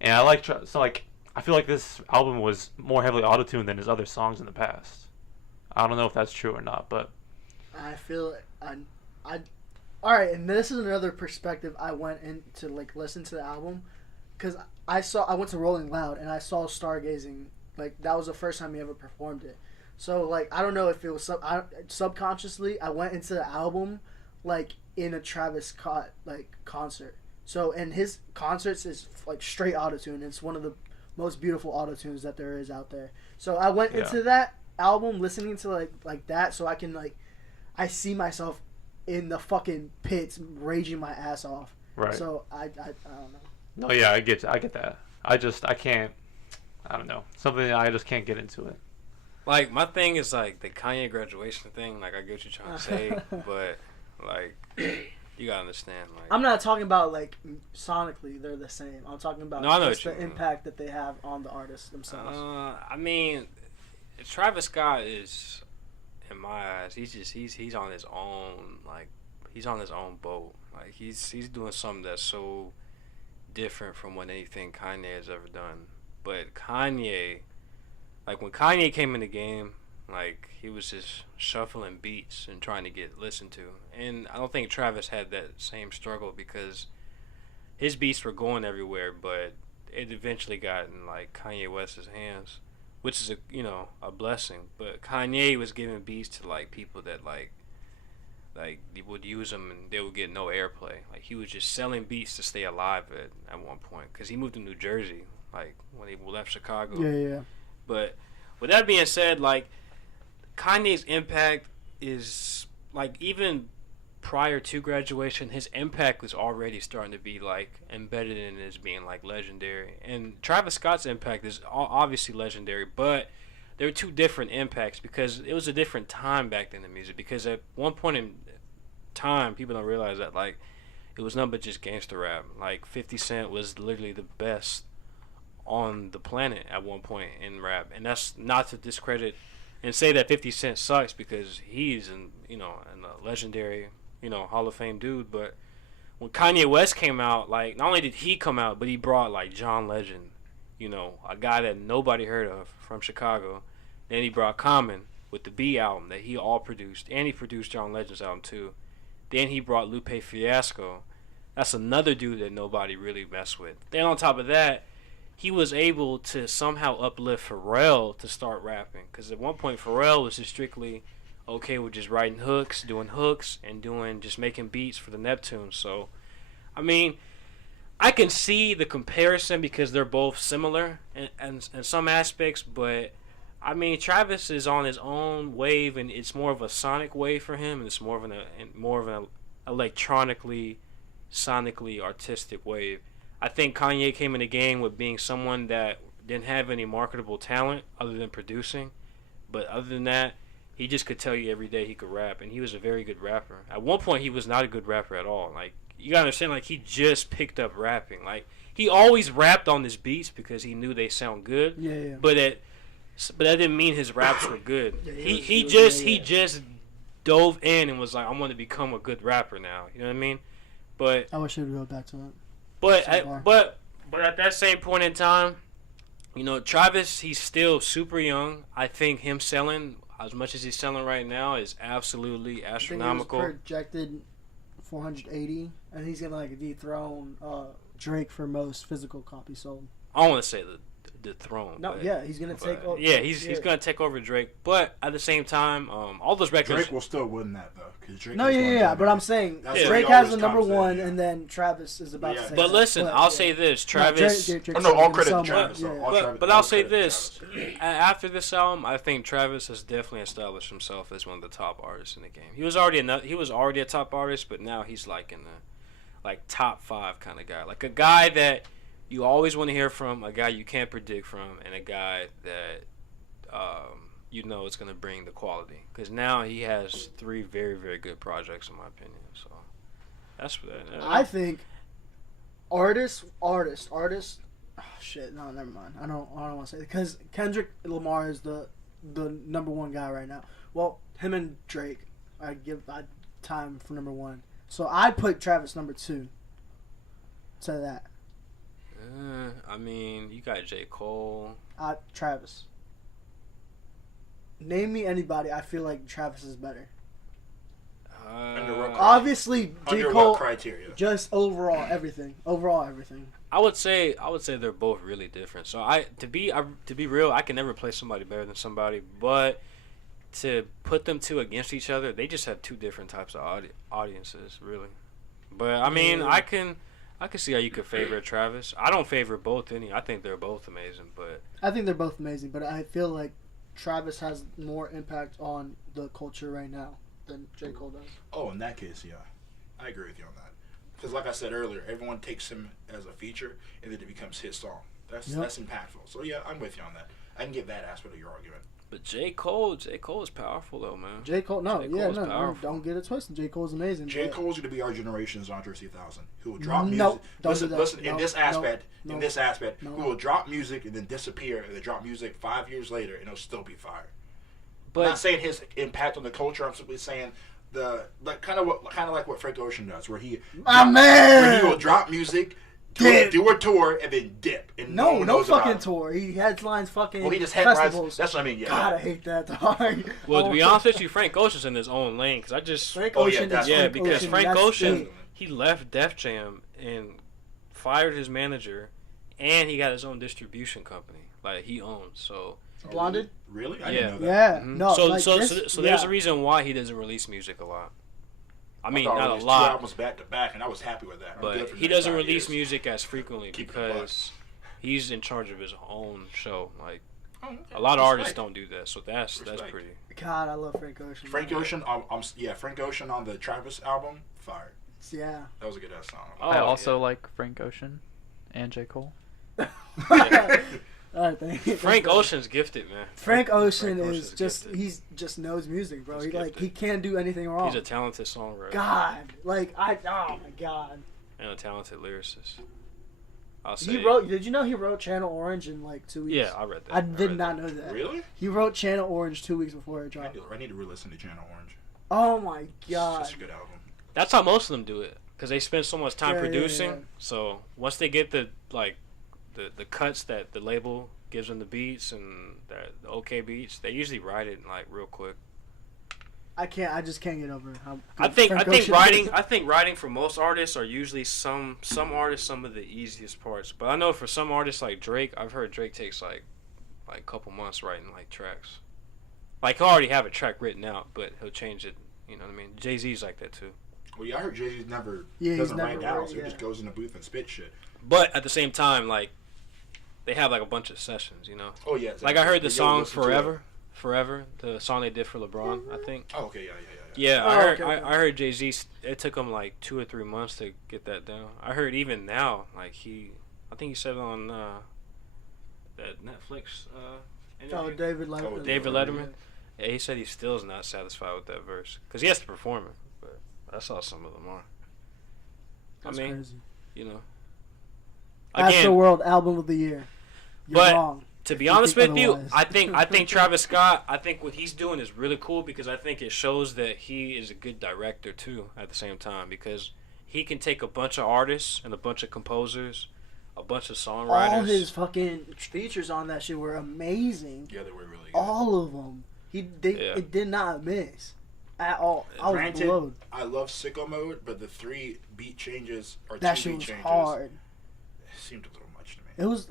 And I feel like this album was more heavily autotuned than his other songs in the past. I don't know if that's true or not, but I feel all right, and this is another perspective I went in to like listen to the album. Because I went to Rolling Loud and I saw Stargazing, like that was the first time he ever performed it. So like I don't know if it was subconsciously I went into the album like in a Travis Scott like concert. So and his concerts is like straight autotune. It's one of the most beautiful autotunes that there is out there. So I went into that album listening to like that, so I can like I see myself in the fucking pits raging my ass off. Right. So I don't know. No, yeah, I get that. I can't, I don't know. Something that I just can't get into it. Like, my thing is, like, the Kanye graduation thing. Like, I get what you're trying to say, but, like, you gotta understand, like... I'm not talking about, like, sonically, they're the same. I'm talking about just the impact that they have on the artists themselves. I mean, Travis Scott is, in my eyes, he's on his own, like, he's on his own boat. Like, he's doing something that's so... different from what anything Kanye has ever done. But Kanye, like when Kanye came in the game, like he was just shuffling beats and trying to get listened to. And I don't think Travis had that same struggle because his beats were going everywhere, but it eventually got in like Kanye West's hands, which is a blessing. But Kanye was giving beats to like people that like they would use them and they would get no airplay. Like he was just selling beats to stay alive at one point because he moved to New Jersey like when he left Chicago. Yeah. But with that being said, like Kanye's impact is like even prior to graduation, his impact was already starting to be like embedded in as being like legendary. And Travis Scott's impact is obviously legendary, but there were two different impacts because it was a different time back then in music. Because at one point in time, people don't realize that like it was nothing but just gangster rap. Like 50 Cent was literally the best on the planet at one point in rap, and that's not to discredit and say that 50 Cent sucks because he's a legendary Hall of Fame dude. But when Kanye West came out, like not only did he come out, but he brought like John Legend, a guy that nobody heard of from Chicago. Then he brought Common with the B album that he all produced, and he produced John Legend's album too. Then he brought Lupe Fiasco. That's another dude that nobody really messed with. Then on top of that, he was able to somehow uplift Pharrell to start rapping. Because at one point, Pharrell was just strictly okay with just writing hooks, and just making beats for the Neptunes. So, I mean, I can see the comparison because they're both similar in some aspects, but I mean, Travis is on his own wave, and it's more of a sonic wave for him, and it's more of an electronically, sonically artistic wave. I think Kanye came in the game with being someone that didn't have any marketable talent other than producing, but other than that, he just could tell you every day he could rap, and he was a very good rapper. At one point, he was not a good rapper at all. Like, you gotta understand, like, he just picked up rapping. Like, he always rapped on his beats because he knew they sound good. Yeah. But that didn't mean his raps were good. Yeah, he just dove in and was like, I'm going to become a good rapper now. You know what I mean? But I wish he would go back to that. But at that same point in time, Travis, he's still super young. I think him selling as much as he's selling right now is absolutely astronomical. I think he was projected 480, and he's gonna like dethrone Drake for most physical copies sold. I don't want to say the throne. No, yeah, he's gonna take over. Yeah, he's gonna take over Drake. But at the same time, all those records. Drake will still win that though, because Drake. But I'm saying Drake he has the always number comes in, one, yeah. and then Travis is about to say. But listen, I'll say this, Travis. All credit to Travis. But I'll say this: after this album, I think Travis has definitely established himself as one of the top artists in the game. He was already a top artist, but now he's like in the top 5 kind of guy, like a guy that you always want to hear from, a guy you can't predict from, and a guy that it's going to bring the quality. Because now he has 3 very, very good projects, in my opinion. So that's what I think. Artists. Oh, shit, no, never mind. I don't want to say it because Kendrick Lamar is the number 1 guy right now. Well, him and Drake, I time for number 1. So I'd put Travis number 2. To that. I mean, you got J. Cole. Travis. Name me anybody. I feel like Travis is better. Obviously, J. Cole. What criteria? Just overall everything. I would say they're both really different. So to be real, I can never play somebody better than somebody. But to put them two against each other, they just have 2 different types of audiences, really. But I mean, I can see how you could favor Travis. I don't favor both any. I think they're both amazing, but I think they're both amazing, but I feel like Travis has more impact on the culture right now than J. Cole does. Oh, in that case, yeah. I agree with you on that. Because like I said earlier, everyone takes him as a feature, and then it becomes his song. That's impactful. So yeah, I'm with you on that. I can get that aspect of your argument. But J. Cole is powerful though, man. J. Cole, don't get it twisted. J. Cole's amazing. J. Cole's going to be our generation's Andre 3000, who will drop music. Listen. In this aspect, who will drop music and then disappear, and then drop music 5 years later, and it'll still be fire. But I'm not saying his impact on the culture. I'm simply saying kind of like what Frank Ocean does, where he will drop music. Do a tour and then dip. And no fucking tour. He headlines fucking he just festivals. That's what I mean, yeah. God, I hate that dog. Well, to be honest with you, Frank Ocean's in his own lane. Because Frank Ocean, he left Def Jam and fired his manager and he got his own distribution company. Like he owns. So Blonded? Really? I Yeah. didn't know that. Yeah. Mhm. No. So like so this, so there's yeah. a reason why he doesn't release music a lot. I mean, thought I not a released lot, 2 albums back to back, and I was happy with that. I'm good but for the he next doesn't 5 release years. music as frequently Keep it a buck. because he's in charge of his own show. Like Oh, okay. a lot of artists Respect. don't do that, so that's Respect. pretty. God, I love Frank Ocean. Frank Ocean, Frank Ocean on the Travis album, fire. Yeah. That was a good ass song. Oh, I also yeah. like Frank Ocean and J. Cole. All right, thank you. Frank Ocean's gifted, man. Frank Ocean Frank is Ocean's just gifted. he's just knows music, bro. He's He can't do anything wrong. He's a talented songwriter God, like oh my God. and a talented lyricist. I'll say. He wrote. Did you know he wrote Channel Orange in like 2 weeks? Yeah, I read that. I did read not that. know that. Really? He wrote Channel Orange 2 weeks before it I dropped. need to re-listen to Channel Orange. Oh my It's God. such a good album. That's how most of them do it, because they spend so much time Yeah, yeah, producing. yeah. So once they get the cuts that the label gives them, the beats and the okay beats, they usually write it like real quick. I just can't get over how. I good think Frank Ocean is. I think writing for most artists are usually some artists some of the easiest parts. But I know for some artists like Drake, I've heard Drake takes like a couple months writing like tracks. Like he'll already have a track written out, but he'll change it. You know what I mean? Jay-Z's like that too. Well, yeah, I heard Jay-Z he's doesn't never write down, wrote, so he yeah. just goes in the booth and spit shit. But at the same time, like they have like a bunch of sessions. You know? Oh yeah, Like I heard the You go song listen to it. Forever, the song they did for LeBron, I think. Oh okay, yeah. Yeah, Oh, I heard. okay, okay. I heard Jay Z. It took him like 2 or 3 months to get that down. I heard even now, like I think he said on that Netflix. Oh, Interview. David Letterman. Oh, David Letterman. Yeah, he said he still is not satisfied with that verse because he has to perform it. But that's how some of them are. That's I mean, crazy. you know. Again, Astroworld album of the year. You're But- wrong. to be You honest think with you, otherwise. I think Travis Scott, I think what he's doing is really cool because I think it shows that he is a good director too at the same time because he can take a bunch of artists and a bunch of composers, a bunch of songwriters. All his fucking features on that shit were amazing. Yeah, they were really good. All of them. Yeah. It did not miss at all. I was Granted, blown. I love Sicko Mode, but the 3 beat changes or That 2 shit beat was changes hard. seemed a little much to me. It was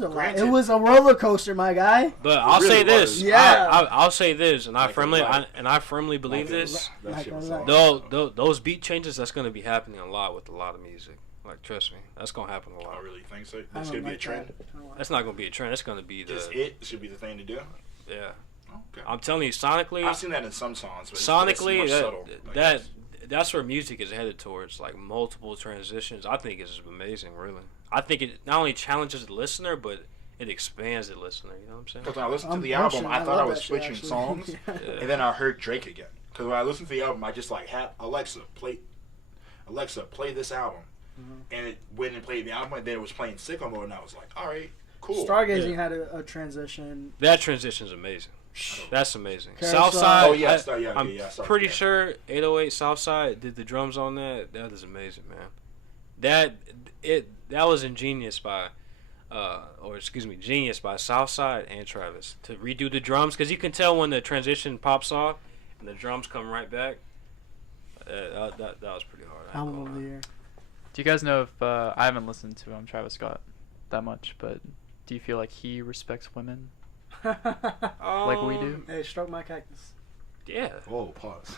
a lot. Granted. It was a roller coaster, my guy. But I'll really say this. was. Yeah. I'll say this, and I Like firmly a lot. I firmly believe Like a this. lot. That Like shit a was lot. solid. Those beat changes, that's going to be happening a lot with a lot of music. Like, trust me, that's going to happen a I lot. don't really think so. I That's don't gonna be a like trend. that. I don't like That's not going to be a trend. It's going to be Just the it should be the thing to do. yeah. Okay. I'm telling you, sonically, I've seen that in some songs, but it's sonically, much subtle, I that guess. that's where music is headed towards. Like multiple transitions. I think it's amazing. Really, I think it not only challenges the listener, but it expands the listener. You know what I'm saying? Because when I listened to I'm the album, pushing. I thought I love was that shit, switching actually. songs, Yeah. Yeah. and then I heard Drake again. Because when I listened to the album, I just like had Alexa play this album, and it went and played the album, and then it was playing Sicko Mode, and I was like, all right, cool. Stargazing had a transition. That transition's amazing. That's amazing. Carousel. Southside. Oh, yeah, yeah, I'm yeah, sorry, pretty yeah. sure 808 Southside did the drums on that. That is amazing, man. That was ingenious by, genius by Southside and Travis to redo the drums because you can tell when the transition pops off and the drums come right back. That was pretty hard. I ain't Album gonna of the lie. year. Do you guys know if I haven't listened to Travis Scott that much, but do you feel like he respects women like we do? Hey, stroke my cactus. Yeah. Whoa, pause.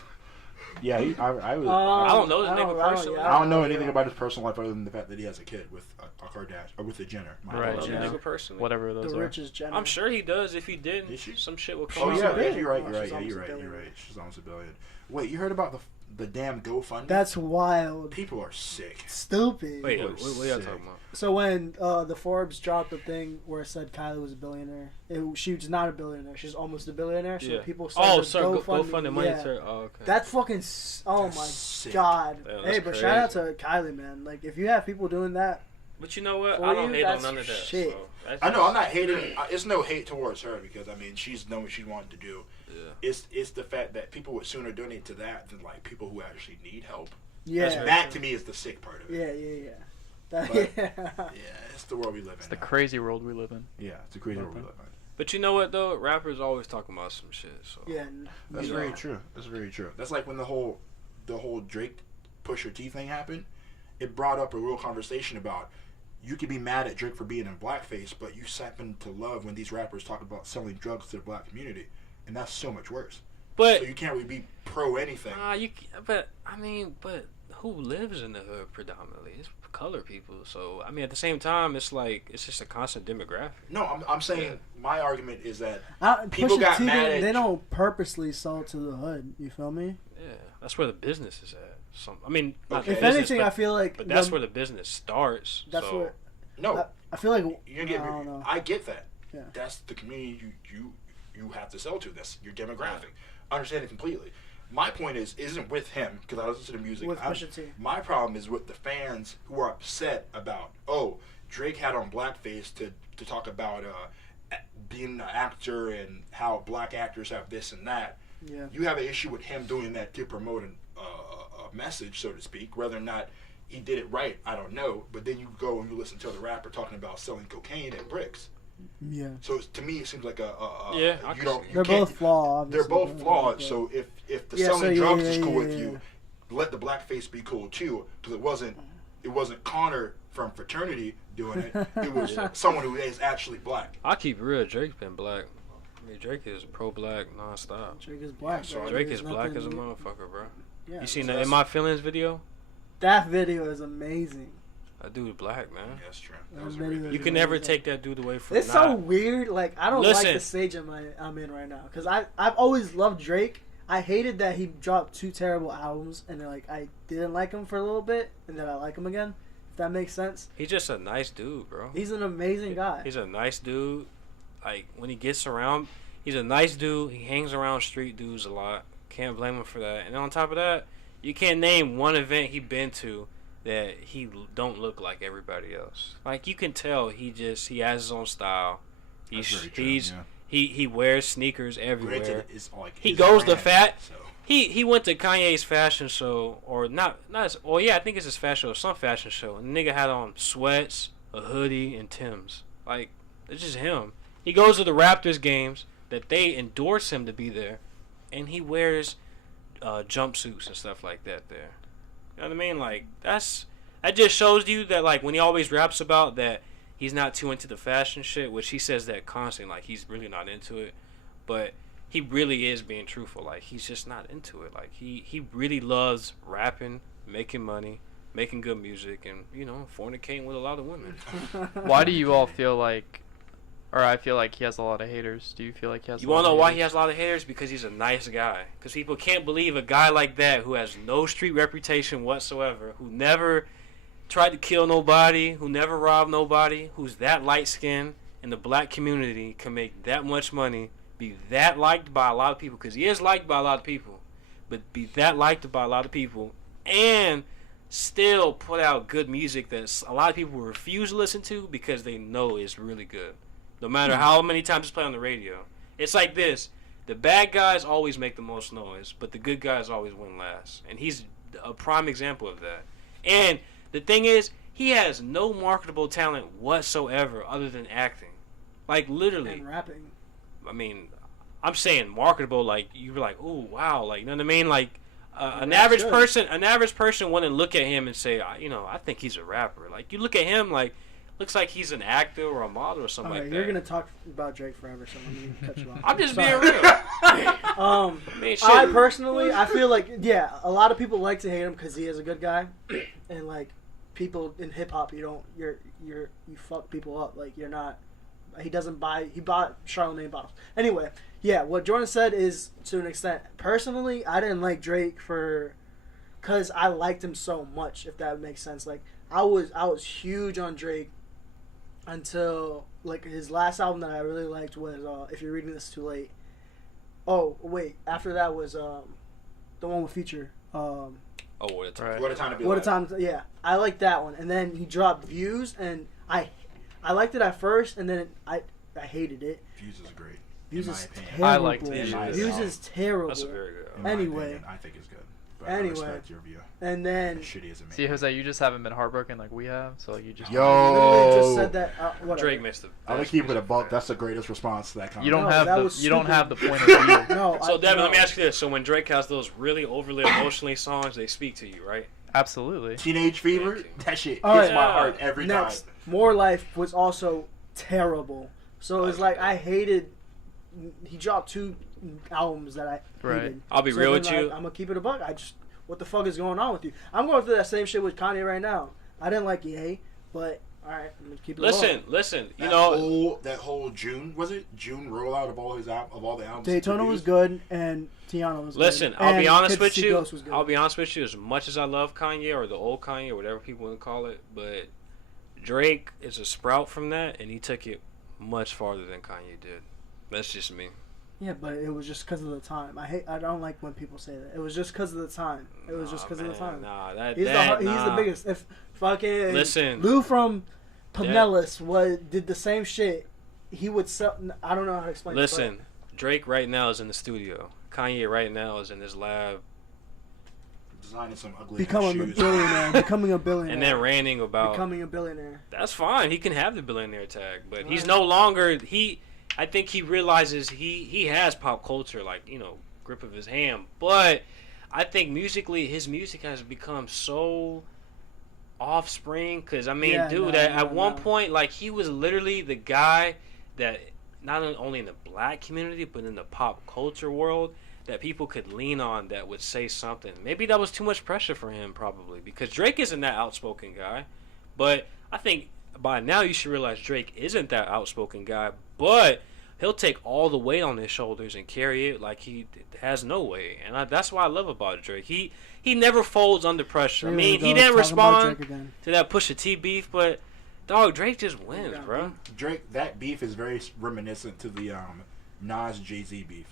Yeah, I don't know the nigga I don't- personally. yeah, I don't know anything about his personal life other than the fact that he has a kid with a Kardashian or with a Jenner. My Right, Know the apologies. yeah. nigga personally. Whatever those The are. richest general. I'm sure he does. If he didn't, Is she? some shit will come Oh out. yeah, a billion. you're right. Oh, You're right. she's Yeah, almost you're a right. You're billion. right. She's almost a billion. Wait, you heard about the damn GoFundMe? That's wild. People are sick. Stupid. Wait, People what are are y'all sick. talking about? So when the Forbes dropped the thing where it said Kylie was a billionaire, she's not a billionaire. She's almost a billionaire. So Yeah. people started Oh, sorry. Go GoFundMe. fund the money Yeah. to. Oh, okay. That's fucking. Oh That's my sick. god. Yeah, Hey, that's but shout out crazy. to Kylie, man. Like if you have people doing that, But you know what? For I don't you, hate on that's none of that. shit. So that's I know. just- I'm not hating. It's no hate towards her because I mean she's done what she wanted to do. Yeah. It's the fact that people would sooner donate to that than like people who actually need help. yeah, That to me is the sick part of it. yeah. That, But- yeah. Yeah, it's the world we live It's in. the now. crazy world we live in. Yeah, it's a crazy world we live in. But you know what though? Rappers always talking about some shit. So Yeah, That's You very know. true. That's very true. That's like when the whole Drake Pusha T thing happened. It brought up a real conversation about you can be mad at Drake for being in blackface, but you happen to love when these rappers talk about selling drugs to the black community, and that's so much worse. But so you can't really be pro anything. But who lives in the hood predominantly? It's color people. So I mean, at the same time, it's like it's just a constant demographic. No, I'm saying my argument is that people got mad at they don't purposely sell to the hood. You feel me? Yeah, that's where the business is at. Not if business, anything, I feel like but that's where the business starts. That's so. where. No, I feel like you get. I get that. Yeah. That's the community you have to sell to. That's your demographic. I understand it completely. My point isn't with him because I listen to the music. With Pusha T. My problem is with the fans who are upset about Drake had on blackface to talk about being an actor and how black actors have this and that. Yeah. You have an issue with him doing that to promote a message, so to speak. Whether or not he did it right, I don't know. But then you go and you listen to the rapper talking about selling cocaine and bricks. Yeah. So to me, it seems like they're both flawed. They're both flawed. So if the selling drugs is cool with you, let the blackface be cool too, because it wasn't Connor from fraternity doing it. It was someone who is actually black. I keep it real. Drake's been black. I mean, Drake is pro-black nonstop. Drake is black. So Drake is black as a motherfucker, bro. Yeah, you seen that In My Feelings video? That video is amazing. That dude black, man. Yeah, that's true. You can never take that dude away from. It's so weird. Like I don't like the stage I'm in right now because I've always loved Drake. I hated that he dropped 2 terrible albums and then like I didn't like him for a little bit and then I like him again. If that makes sense. He's just a nice dude, bro. He's an amazing guy. He's a nice dude. Like when he gets around, he's a nice dude. He hangs around street dudes a lot. Can't blame him for that. And on top of that, you can't name one event he been to that he don't look like everybody else. Like you can tell he has his own style. He wears sneakers everywhere. He goes to he went to Kanye's fashion show or not I think it's his fashion show, some fashion show. And the nigga had on sweats, a hoodie, and Timbs. Like it's just him. He goes to the Raptors games that they endorse him to be there, and he wears jumpsuits and stuff like that there. You know what I mean? Like that just shows you that like when he always raps about that he's not too into the fashion shit, which he says that constantly, like he's really not into it, but he really is being truthful. Like he's just not into it. Like he really loves rapping, making money, making good music, and fornicating with a lot of women. Why do you all feel like? Or I feel like he has a lot of haters. Do you feel like he has? You want to know why he has a lot of haters? Because he's a nice guy. Because people can't believe a guy like that who has no street reputation whatsoever, who never tried to kill nobody, who never robbed nobody, who's that light skinned in the black community, can make that much money, be that liked by a lot of people. Because he is liked by a lot of people, but be that liked by a lot of people, and still put out good music that a lot of people refuse to listen to because they know it's really good. No matter how many times it's played on the radio. It's like this. The bad guys always make the most noise, but the good guys always win last. And he's a prime example of that. And the thing is, he has no marketable talent whatsoever other than acting. Like, literally. And rapping. I mean, I'm saying marketable, like, you're like, oh, wow. Like, you know what I mean? Like, an average person wouldn't look at him and say, I think he's a rapper. Like, you look at him like, looks like he's an actor or a model or something like that. You're gonna talk about Drake forever, so let me cut you off. I'm just being real. I personally, I feel like a lot of people like to hate him because he is a good guy, and like people in hip hop, you fuck people up. Like you're not. He bought Charlemagne bottles. Anyway, what Jordan said is to an extent. Personally, I didn't like Drake because I liked him so much. If that makes sense, like I was huge on Drake. Until like his last album that I really liked was If You're Reading This Too Late. Oh wait, after that was the one with Future. What a time! Right. What a time to be What alive. a time! Yeah, I liked that one. And then he dropped Views, and I liked it at first, and then I hated it. Views is great. Views is terrible. I liked Views. Views is terrible. That's a very good album. Anyway, opinion, I think it's good. But I respect your view. And then shitty as see, Jose, you just haven't been heartbroken like we have, so you just literally just said that. Drake missed the. I'm gonna keep it a buck. That's the greatest response to that comment. You don't have the point of view. No. So Devin, let me ask you this: so when Drake has those really overly emotionally songs, they speak to you, right? Absolutely. Teenage Fever, that shit hits All right. my heart every time. More Life was also terrible. So it was like I hated. He dropped 2 albums that I hated. Right. I'll be real with you. I'm gonna keep it a buck. What the fuck is going on with you? I'm going through that same shit with Kanye right now. I didn't like Ye, but all right, I'm gonna keep it. Listen. That whole June, was it June rollout of all the albums. Daytona was good and Tiana was Listen, good. I'll be honest Kids with See you. Ghosts was good. I'll be honest with you. As much as I love Kanye or the old Kanye or whatever people want to call it, but Drake is a sprout from that, and he took it much farther than Kanye did. That's just me. Yeah, but it was just because of the time. I don't like when people say that. It was just because of the time. It was just because of the time. He's the biggest. If fucking Listen, Lou from Pinellas did the same shit, he would sell. I don't know how to explain. Listen, Drake right now is in the studio. Kanye right now is in his lab designing some ugly becoming a shoes. billionaire. Becoming a billionaire. and then ranting about becoming a billionaire. That's fine. He can have the billionaire tag, but he's no longer I think he realizes he has pop culture grip of his hand, but I think musically his music has become so offspring because at one point he was literally the guy that not only in the black community but in the pop culture world that people could lean on that would say something. Maybe that was too much pressure for him probably because Drake isn't that outspoken guy, but I think by now you should realize Drake isn't that outspoken guy, but he'll take all the weight on his shoulders and carry it like he has no weight. And that's what I love about Drake. He never folds under pressure. He didn't respond to that Pusha T beef, but dog, Drake just wins, bro. Drake, that beef is very reminiscent to the Nas Jay-Z beef.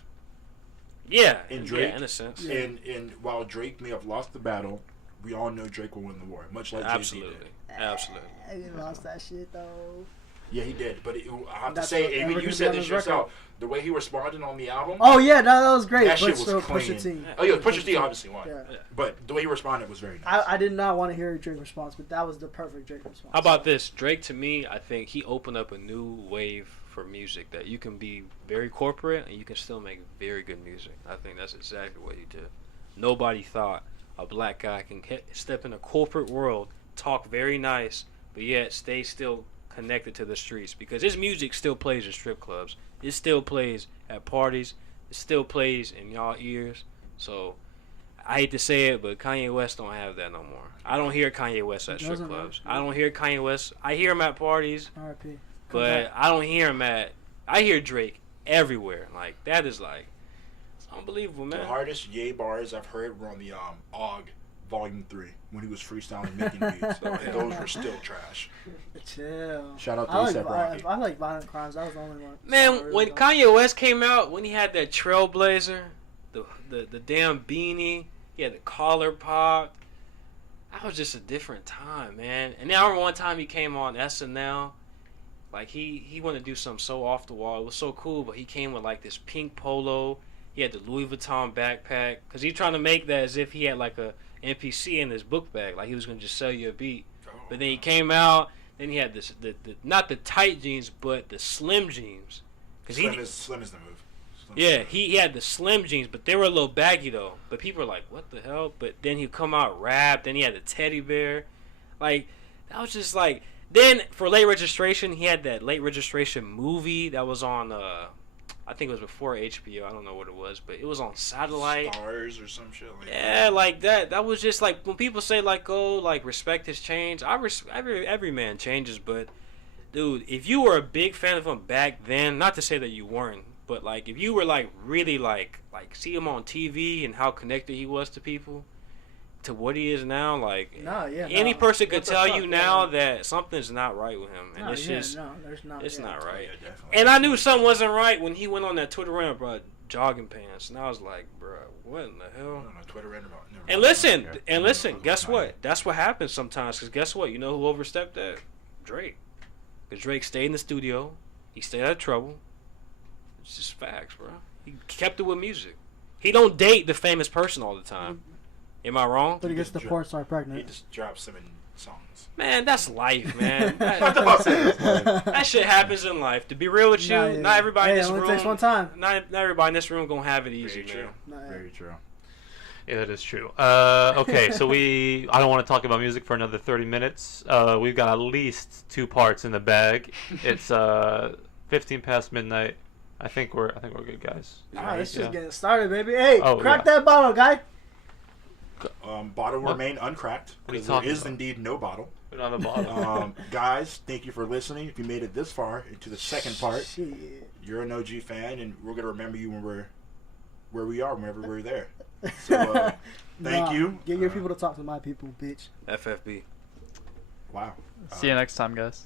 Yeah, and Drake, in a sense. And while Drake may have lost the battle, we all know Drake will win the war, much like Jay-Z did. Absolutely. He lost that shit though. Yeah, he did. But I have to say, Amy, you said this yourself. The way he responded on the album. Oh yeah, that was great. That shit was clean. Pusha T. Oh yeah, Pusha T obviously won. Yeah. But the way he responded was very nice. I did not want to hear a Drake response, but that was the perfect Drake response. How about this? Drake, to me, I think he opened up a new wave for music that you can be very corporate and you can still make very good music. I think that's exactly what he did. Nobody thought a black guy can step in a corporate world, talk very nice, but yet stay still connected to the streets because his music still plays in strip clubs. It still plays at parties. It still plays in y'all ears. So I hate to say it, but Kanye West don't have that no more. I don't hear Kanye West at strip clubs. I don't hear Kanye West. I hear him at parties, R.I.P. but I don't hear him I hear Drake everywhere. Like that is it's unbelievable, man. The hardest yay bars I've heard were on the Og Volume 3 when he was freestyling making beats. Those were still trash. Chill. Shout out to A$AP Rocky. I like Violent Crimes. That was the only one. Man, when Kanye West came out, when he had that Trailblazer, the damn beanie, he had the collar pop. That was just a different time, man. And then I remember one time he came on SNL. Like he wanted to do something so off the wall. It was so cool, but he came with like this pink polo. He had the Louis Vuitton backpack because he's trying to make that as if he had like a NPC in his book bag, like he was gonna just sell you a beat. But then he came out, then he had this not the tight jeans, but the slim jeans. Slim is the move. He had the slim jeans, but they were a little baggy though. But people were like, "What the hell?" But then he'd come out wrapped. Then he had the teddy bear, like that was just like. Then for Late Registration, he had that Late Registration movie that was on. I think it was before HBO. I don't know what it was, but it was on satellite. Stars or some shit like that. Yeah, like that. That was just like when people say like, "Oh, like respect has changed." Every man changes, but dude, if you were a big fan of him back then, not to say that you weren't, but like if you were like really like see him on TV and how connected he was to people, to what he is now, like any person could tell you now that something's not right with him, and it's not right. Yeah, and I knew something wasn't right when he went on that Twitter rant about jogging pants, and I was like, bro, what in the hell? And listen, guess what? That's what happens sometimes. Cause guess what? You know who overstepped that? Drake. Cause Drake stayed in the studio. He stayed out of trouble. It's just facts, bro. He kept it with music. He don't date the famous person all the time. Am I wrong? But he gets the porn star pregnant. He just drops 7 songs. Man, that's life, man. That shit happens in life. To be real with you, not everybody in this room. Takes one time. Not everybody in this room gonna have it easy, Very true. man. Very true. Yeah, that is true. Okay, so I don't want to talk about music for another 30 minutes. We've got at least 2 parts in the bag. It's 15 past midnight. I think we're good, guys. All right, let's just get it started, baby. Hey, Oh, crack that bottle, guy. Bottle will remain uncracked What are you because there talking is about? indeed no bottle. Put it on the bottom. Guys, thank you for listening. If you made it this far into the second part, Shit. you're an OG fan, and we're gonna remember you when we're where we are whenever we're there. So thank you. Get your people to talk to my people, bitch. FFB. Wow. See you next time, guys.